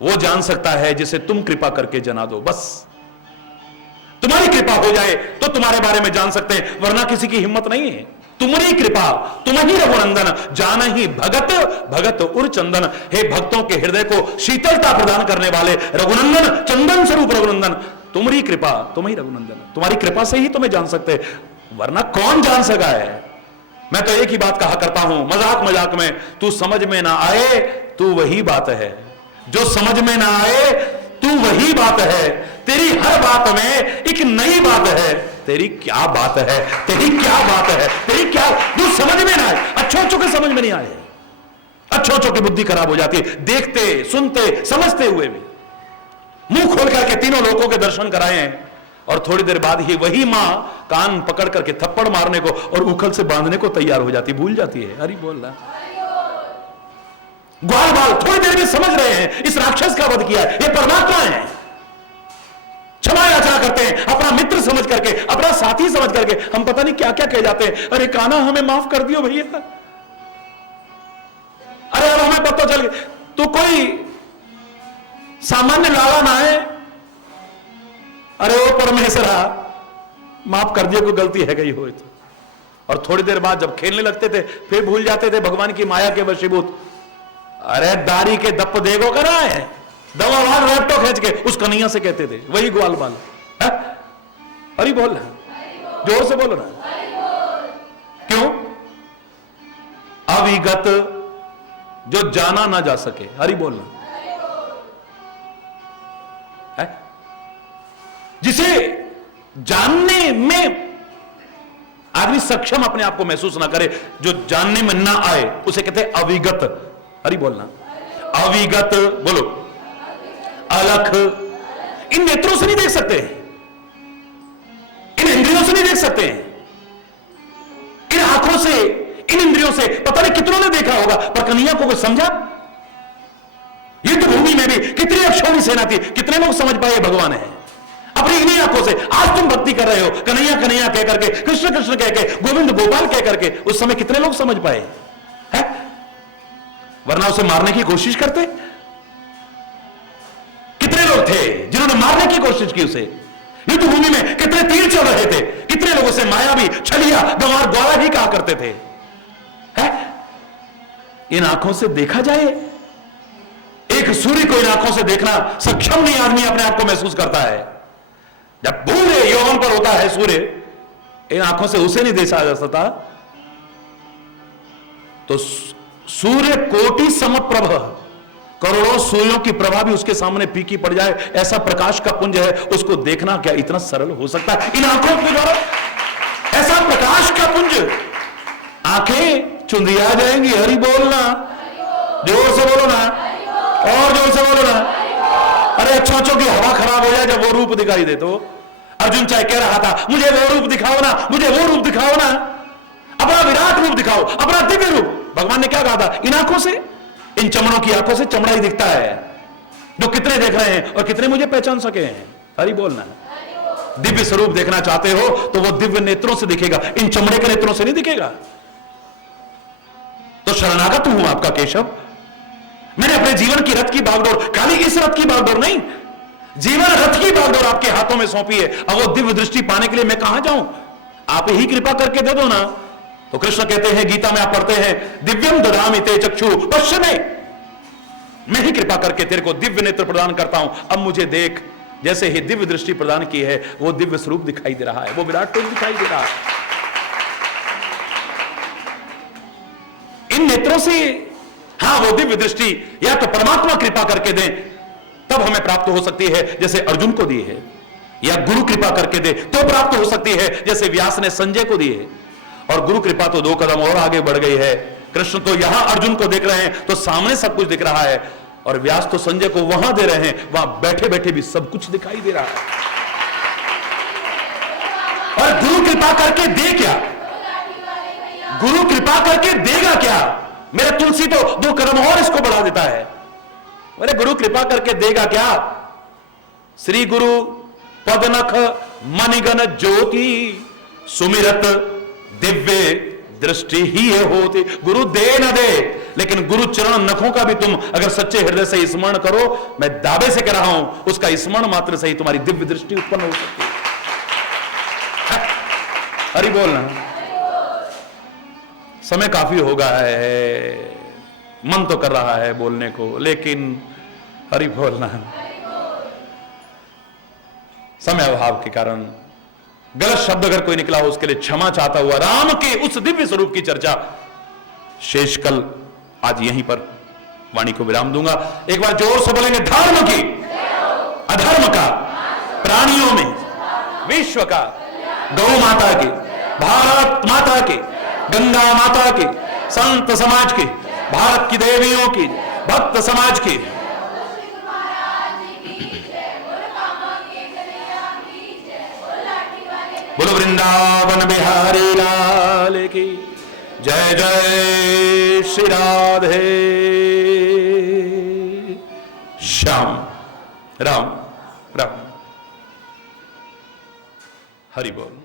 वो जान सकता है जिसे तुम कृपा करके जना दो। बस तुम्हारी कृपा हो जाए तो तुम्हारे बारे में जान सकते हैं, वरना किसी की हिम्मत नहीं है। तुम्हारी कृपा, तुम ही रघुनंदन, जान ही भगत भगत उर चंदन। हे भक्तों के हृदय को शीतलता प्रदान करने वाले रघुनंदन, चंदन स्वरूप रघुनंदन, तुम्हारी कृपा, तुम ही रघुनंदन, तुम्हारी कृपा से ही तुम्हें जान सकते, वरना कौन जान सका है। मैं तो एक ही बात कहा करता हूं मजाक मजाक में, तू समझ में ना आए तू वही बात है, जो समझ में ना आए तू वही बात है। तेरी हर बात में एक नई बात है। तेरी क्या बात है, तेरी क्या बात है, तेरी क्या, जो समझ में ना आए, अच्छों के समझ में नहीं आए, अच्छों की बुद्धि खराब हो जाती है, देखते सुनते समझते हुए भी। मुंह खोल करके तीनों लोगों के दर्शन कराए हैं, और थोड़ी देर बाद ही वही मां कान पकड़ करके थप्पड़ मारने को और उखल से बांधने को तैयार हो जाती, भूल जाती है। हरि बोल रहा, ग्वाल बाल थोड़ी देर में समझ रहे हैं इस राक्षस का वध किया है, ये परमात्मा है। क्षमा याचना करते हैं अपना मित्र समझ करके, अपना साथी समझ करके, हम पता नहीं क्या क्या कह जाते हैं। अरे कान्हा हमें माफ कर दियो भैया, अरे अब हमें पता चल गया। तो कोई सामान्य लाला ना है, अरे वो परमेश्वरा माफ कर दियो, कोई गलती है गई हो तो। और थोड़ी देर बाद जब खेलने लगते थे फिर भूल जाते थे भगवान की माया के वशीभूत। अरे दारी के दप देगो करा है, दवावान रैप्टो खींच के उस कन्हैया से कहते थे, वही ग्वाल बाल। अरे बोल रहा, जोर से बोलो ना, क्यों? अविगत, जो जाना ना जा सके। हरि बोलना, जिसे जानने में आदमी सक्षम अपने आप को महसूस ना करे, जो जानने में ना आए, उसे कहते हैं अविगत। हरि बोलना, अविगत, बोलो, अलख। इन नेत्रों से नहीं देख सकते, इन इंद्रियों से नहीं देख सकते, इन आंखों से, इन इंद्रियों से पता नहीं कितनों ने देखा होगा, पर कन्हैया को कोई समझा? युद्ध भूमि में भी कितनी अक्षौणी सेना थी, कितने लोग समझ पाए भगवान है? अपनी इन्हीं आंखों से आज तुम भक्ति कर रहे हो, कन्हैया कन्हैया कह करके, कृष्ण कृष्ण कह के, गोविंद गोपाल कह करके, उस समय कितने लोग समझ पाए है? वरना उसे मारने की कोशिश करते। कितने लोग थे जिन्होंने की कोशिश की उसे। युद्ध भूमि में कितने तीर चल रहे थे, कितने लोग उसे मायावी, छलिया, गंवार, ग्वाला ही कहा करते थे। है? इन आंखों से देखा जाए, एक सूर्य को इन आंखों से देखना सक्षम नहीं आदमी अपने आप को महसूस करता है। जब पूरे यौवन पर होता है सूर्य, इन आंखों से उसे नहीं देखा जा सकता। तो सूर्य कोटि समप्रभ, करोड़ों सूर्यों की प्रभा भी उसके सामने फीकी पड़ जाए, ऐसा प्रकाश का पुंज है, उसको देखना क्या इतना सरल हो सकता है इन आंखों के द्वारा? ऐसा प्रकाश का पुंज, आंखें चुंदिया जाएंगी। हरि बोलना, जोर से बोलो ना, और जोर से बोलो ना। अरे अच्छों की हवा खराब हो जाए जब वो रूप दिखाई दे तो। अर्जुन चाहे कह रहा था मुझे वो रूप दिखाओ ना, मुझे वो रूप दिखाओ ना, अपना विराट रूप दिखाओ, अपना दिव्य रूप। भगवान ने क्या कहा था? इन आंखों से, इन चमड़ों की आंखों से चमड़ा ही दिखता है। जो कितने देख रहे हैं और कितने मुझे पहचान सके हैं? हरि बोलना। दिव्य स्वरूप देखना चाहते हो तो वो दिव्य नेत्रों से दिखेगा, इन चमड़े के नेत्रों से नहीं दिखेगा। तो शरणागत हूं आपका केशव। मैंने अपने जीवन की रथ की बागडोर, खाली इस रथ की बागडोर नहीं, जीवन रथ की बागडोर आपके हाथों में सौंपी है। अब वो दिव्य दृष्टि पाने के लिए मैं कहां जाऊं? आप ही कृपा करके दे दो ना। तो कृष्ण कहते हैं, गीता में आप पढ़ते हैं, दिव्यम ददामि ते चक्षु पश्चिमे, मैं ही कृपा करके तेरे को दिव्य नेत्र प्रदान करता हूं, अब मुझे देख। जैसे ही दिव्य दृष्टि प्रदान की है, वो दिव्य स्वरूप दिखाई दे रहा है, वो विराट रूप दिखाई दे रहा है। इन नेत्रों से, हाँ, वो दिव्य दृष्टि या तो परमात्मा कृपा करके दें तब हमें प्राप्त हो सकती है, जैसे अर्जुन को दी है, या गुरु कृपा करके दे तो प्राप्त हो सकती है, जैसे व्यास ने संजय को दी है। और गुरु कृपा तो 2 कदम और आगे बढ़ गई है। कृष्ण तो यहां अर्जुन को देख रहे हैं तो सामने सब कुछ दिख रहा है, और व्यास तो संजय को वहां दे रहे हैं, वहां बैठे बैठे भी सब कुछ दिखाई दे रहा है। और गुरु कृपा करके दे क्या? गुरु कृपा करके देगा क्या? मेरा तुलसी तो 2 कदम और इसको बढ़ा देता है। अरे गुरु कृपा करके देगा क्या? श्री गुरु पदनख मणिगण ज्योति सुमिरत दिव्य दृष्टि ही है होती। गुरु दे न दे, लेकिन गुरु चरण नखों का भी तुम अगर सच्चे हृदय से स्मरण करो, मैं दावे से कह रहा हूं, उसका स्मरण मात्र से ही तुम्हारी दिव्य दृष्टि उत्पन्न हो सकती है। हरि बोलना। समय काफी हो गया है, मन तो कर रहा है बोलने को, लेकिन हरि बोलना, समय अभाव के कारण गलत शब्द अगर कोई निकला हो उसके लिए क्षमा चाहता हुआ राम के उस दिव्य स्वरूप की चर्चा शेष कल आज यहीं पर वाणी को विराम दूंगा। एक बार जोर से बोलेंगे, धर्म की, अधर्म का, प्राणियों में, विश्व का, गौ माता की, भारत माता की, गंगा माता की, संत समाज की, भारत की देवियों की, भक्त समाज की, बोलो वृंदावन बिहारी लाल की जय। जय श्री राधे श्याम। राम राम। हरि बोल।